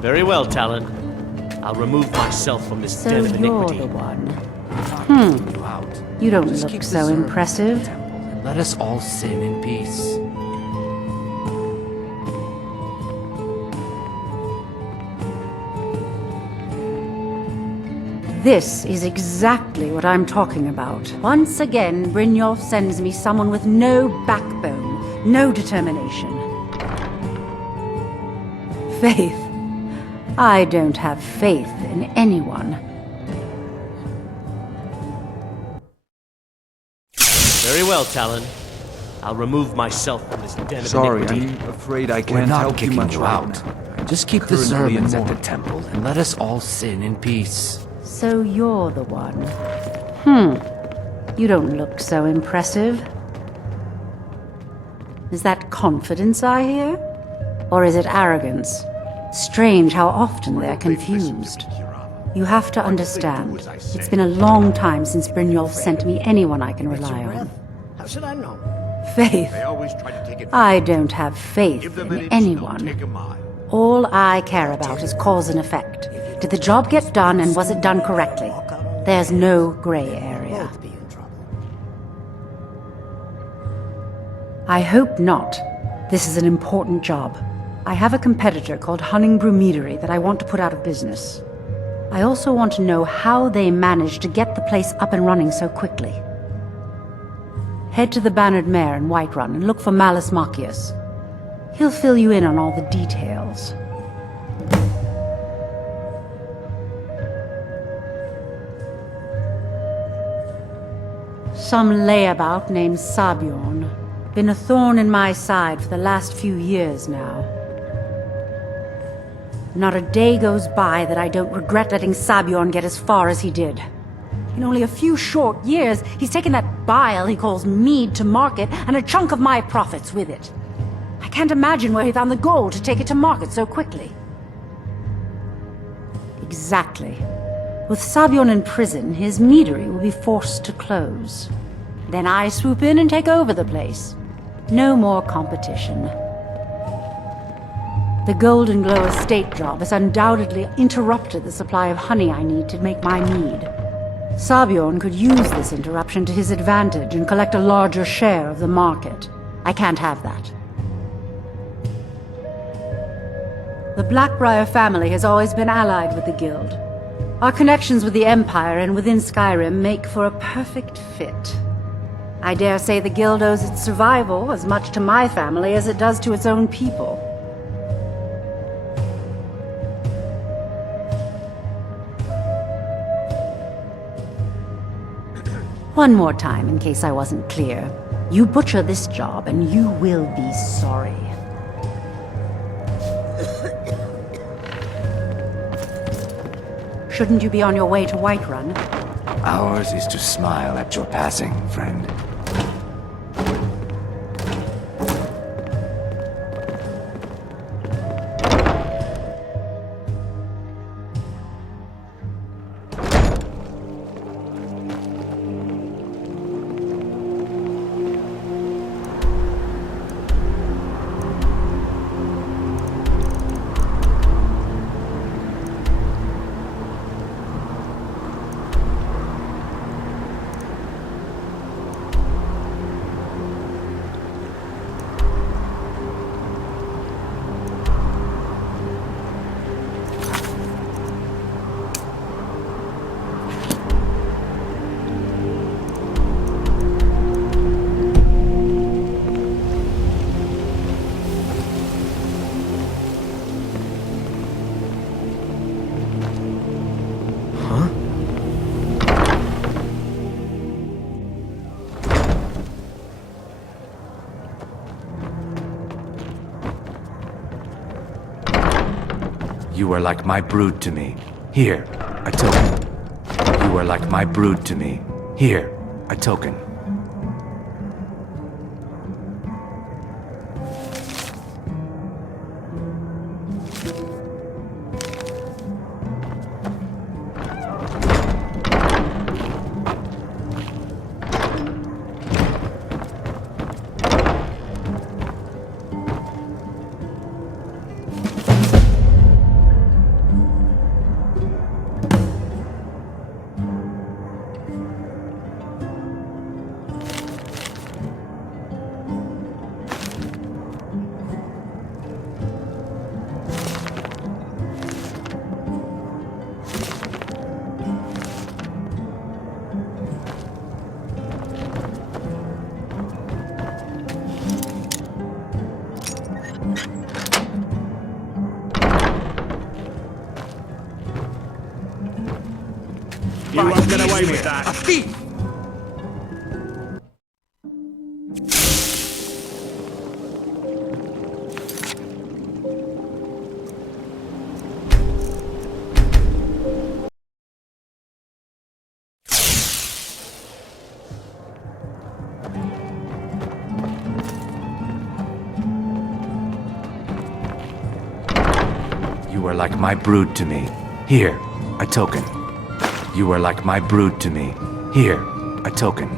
Very well, Talon. I'll remove myself from this So den of you're iniquity. the one. You out. You don't Just look keep so the servants impressive. in the temple and let us all sin in peace. This is exactly what I'm talking about. Once again, Brynjolf sends me someone with no backbone, no determination. Faith. I don't have faith in anyone. Very well, Talon. I'll remove myself from this den of Sorry, iniquity. I'm afraid I We're can't not help you kicking much you right out. now. Just keep the Currently in servants at the mourning. temple and let us all sin in peace. So you're the one. You don't look so impressive. Is that confidence I hear? Or is it arrogance? Strange how often they're confused. You have to understand, it's been a long time since Brynjolf sent me anyone I can rely on. How should I know? Faith. I don't have faith in anyone. All I care about is cause and effect. Did the job get done and was it done correctly? There's no gray area. I hope not. This is an important job. I have a competitor called Hunningbrew Meadery that I want to put out of business. I also want to know how they managed to get the place up and running so quickly. Head to the Bannered Mare in Whiterun and look for Malus Macius. He'll fill you in on all the details. Some layabout named Sabjorn. Been a thorn in my side for the last few years now. Not a day goes by that I don't regret letting Sabjorn get as far as he did. In only a few short years, he's taken that bile he calls mead to market and a chunk of my profits with it. I can't imagine where he found the gold to take it to market so quickly. Exactly. With Sabjorn in prison, his meadery will be forced to close. Then I swoop in and take over the place. No more competition. The GoldenGlow estate job has undoubtedly interrupted the supply of honey I need to make my mead. Sabjorn could use this interruption to his advantage and collect a larger share of the market. I can't have that. The Blackbriar family has always been allied with the Guild. Our connections with the Empire and within Skyrim make for a perfect fit. I dare say the Guild owes its survival as much to my family as it does to its own people. One more time, in case I wasn't clear. You butcher this job, and you will be sorry. Shouldn't you be on your way to Whiterun? Ours is to smile at your passing, friend. You are like my brood to me. Here, a token. You are like my brood to me. Here, a token. You won't get away with that. A thief! You are like my brood to me. Here, a token. You are like my brood to me. Here, a token.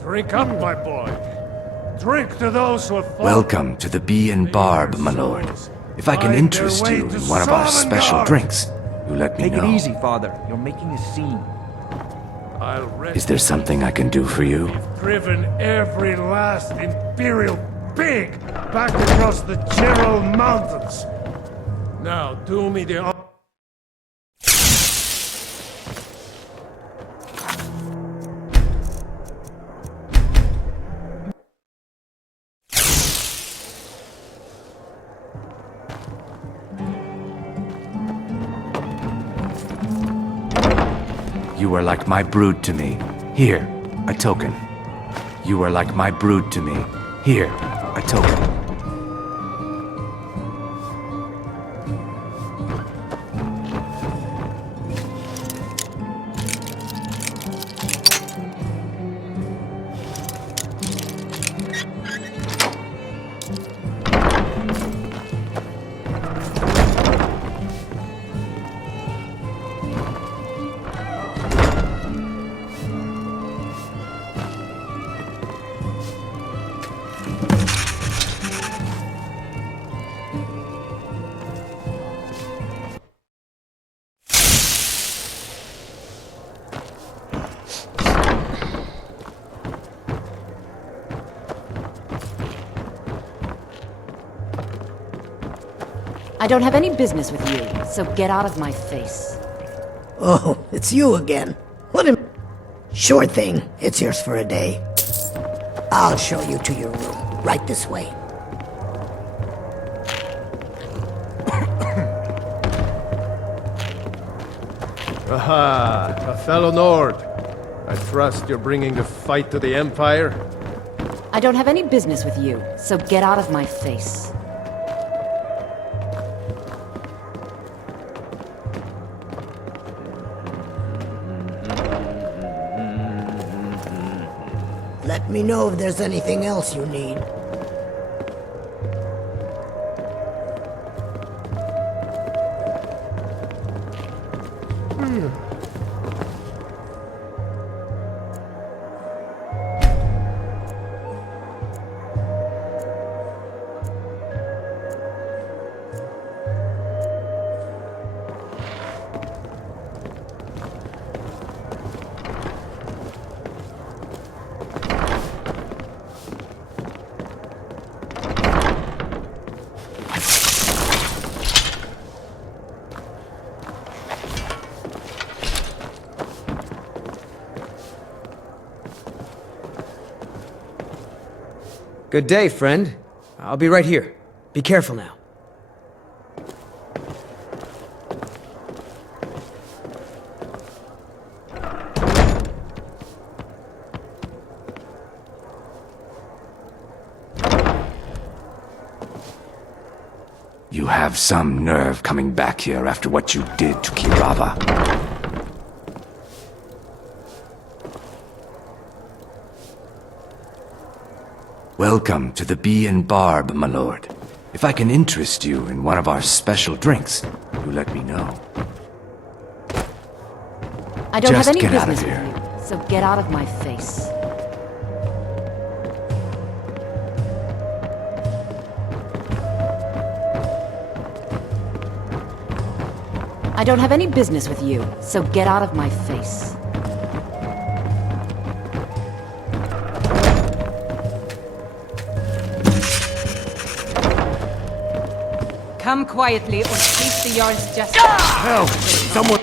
Drink up, my boy. Drink to those who have fallen. Welcome to the Bee and Barb, my lord. If I can interest you in one of our special drinks, you let me know. Take it easy, Father. You're making a scene. Is there something I can do for you? Driven every last Imperial pig back across the Gerald Mountains. Now, do me the honor. You are like my brood to me. Here, a token. You are like my brood to me. Here, a token. I don't have any business with you, so get out of my face. Oh, it's you again. What a... Sure thing. It's yours for a day. I'll show you to your room. Right this way. Aha, a fellow Nord. I trust you're bringing a fight to the Empire? I don't have any business with you, so get out of my face. Let me know if there's anything else you need. Good day, friend. I'll be right here. Be careful now. You have some nerve coming back here after what you did to Kirava. Welcome to the Bee and Barb, my lord. If I can interest you in one of our special drinks, you let me know. I don't Just have any get out of business with here. you, so get out of my face. I don't have any business with you, so get out of my face. Come quietly or face the Jarl's justice. Help! Someone...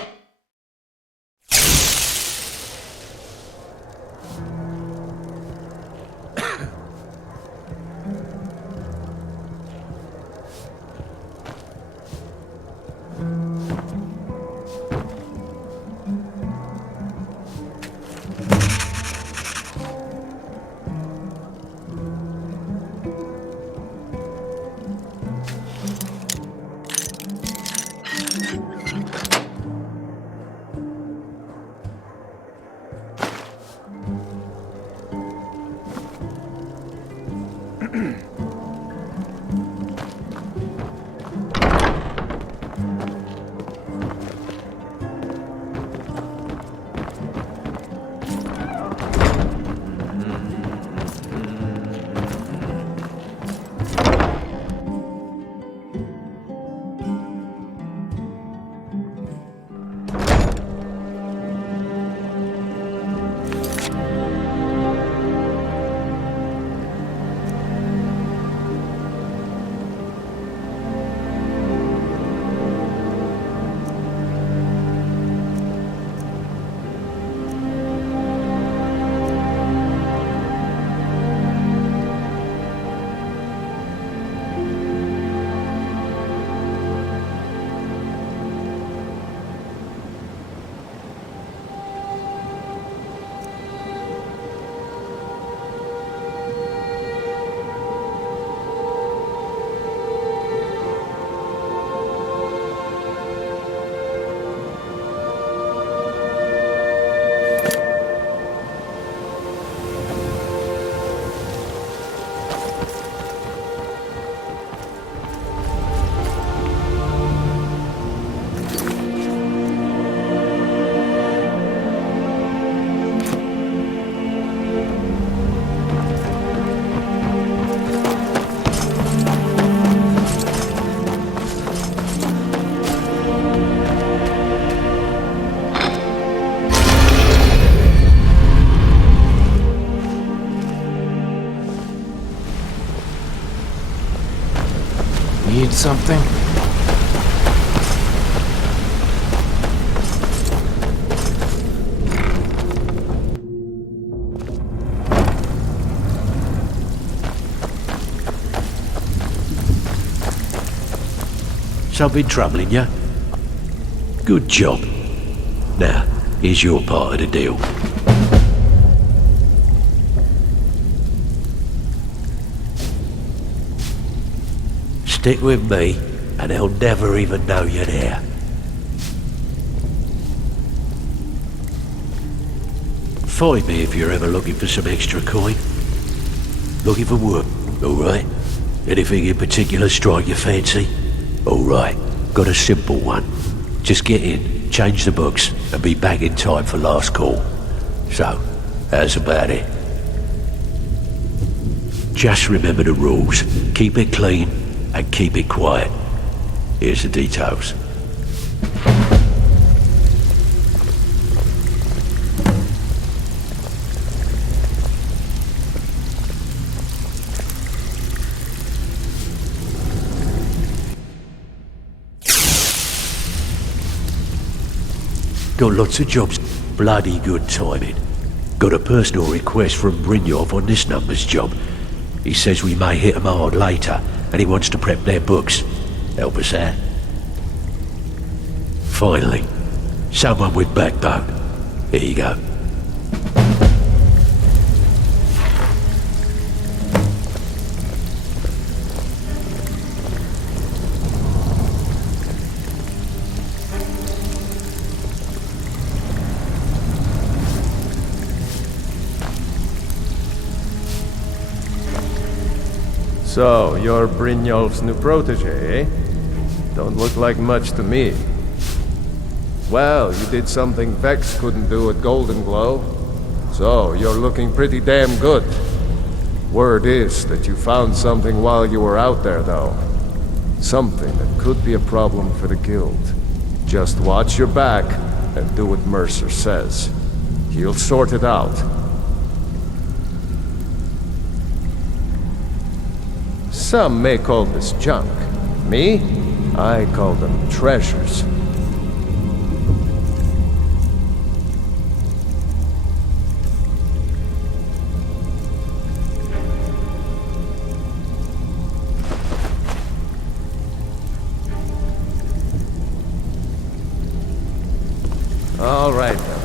Need something? Something troubling you? Good job. Now, here's your part of the deal. Stick with me, and they'll never even know you're there. Find me if you're ever looking for some extra coin. Looking for work, alright? Anything in particular strike your fancy? Alright, got a simple one. Just get in, change the books, and be back in time for last call. So, how's about it? Just remember the rules. Keep it clean, and keep it quiet. Here's the details. Got lots of jobs. Bloody good timing. Got a personal request from Brynjolf on this number's job. He says we may hit him hard later, and he wants to prep their books. Help us out. Finally, someone with backbone. Here you go. So, you're Brynjolf's new protege, eh? Don't look like much to me. Well, you did something Vex couldn't do at GoldenGlow, so you're looking pretty damn good. Word is that you found something while you were out there, though. Something that could be a problem for the guild. Just watch your back and do what Mercer says. He'll sort it out. Some may call this junk. Me? I call them treasures. All right, then.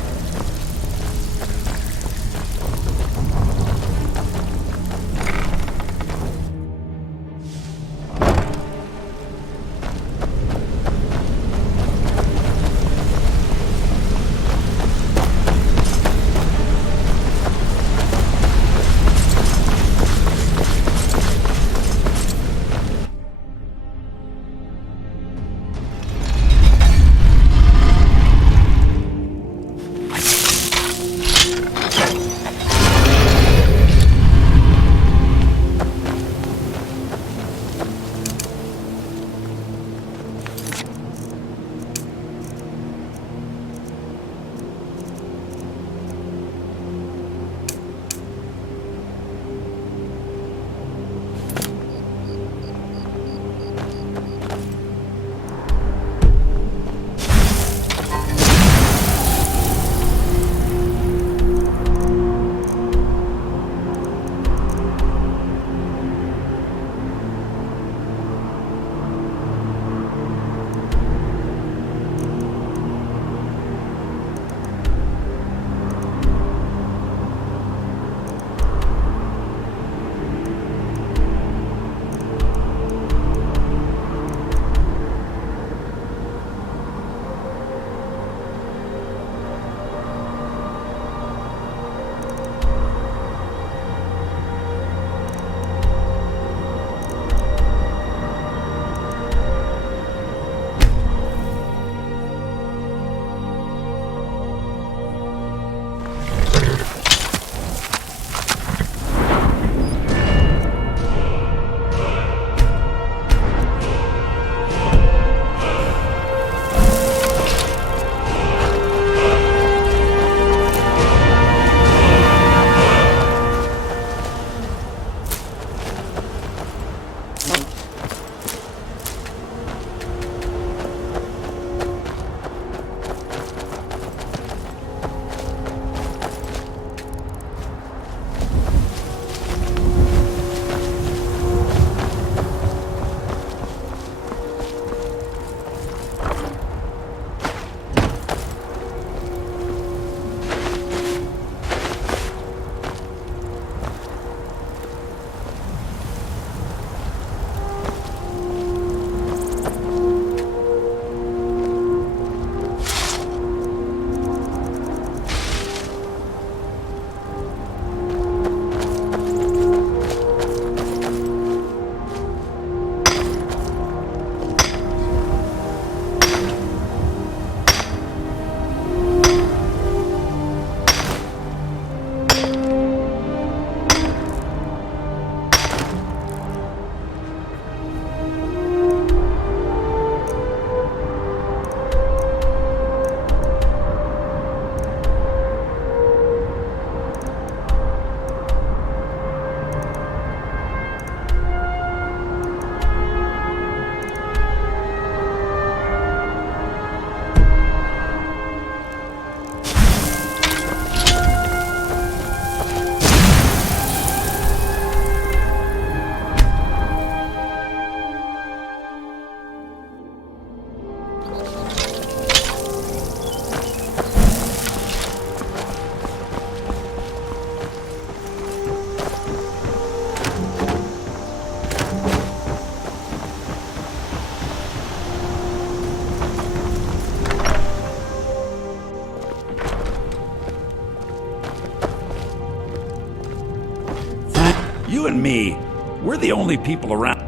you and me, we're the only people around.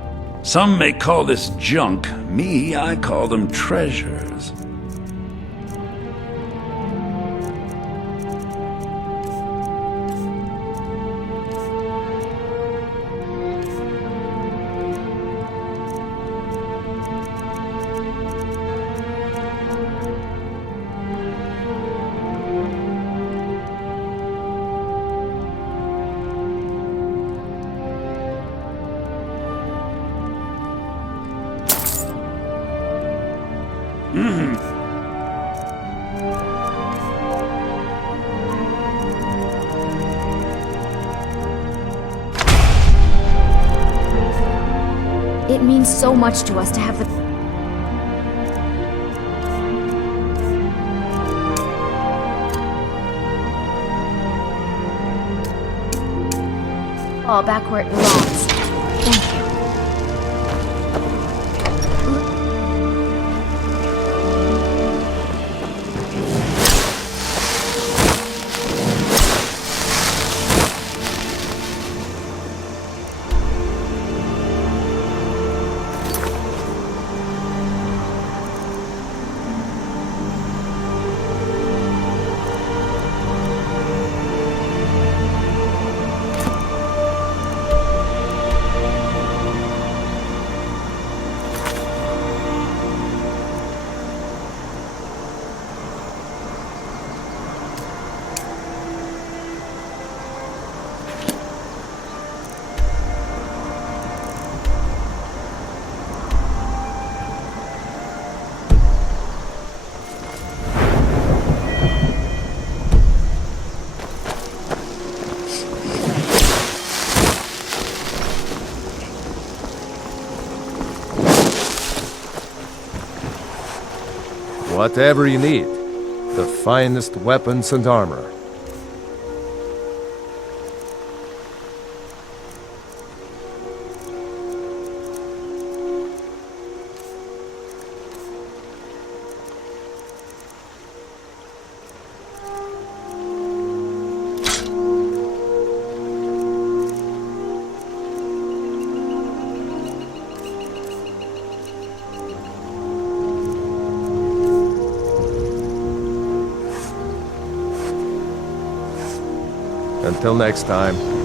Some may call this junk. Me, I call them treasures. It means so much to us to have the... Oh, back where it belongs. Thank you. Whatever you need. The finest weapons and armor. Until next time.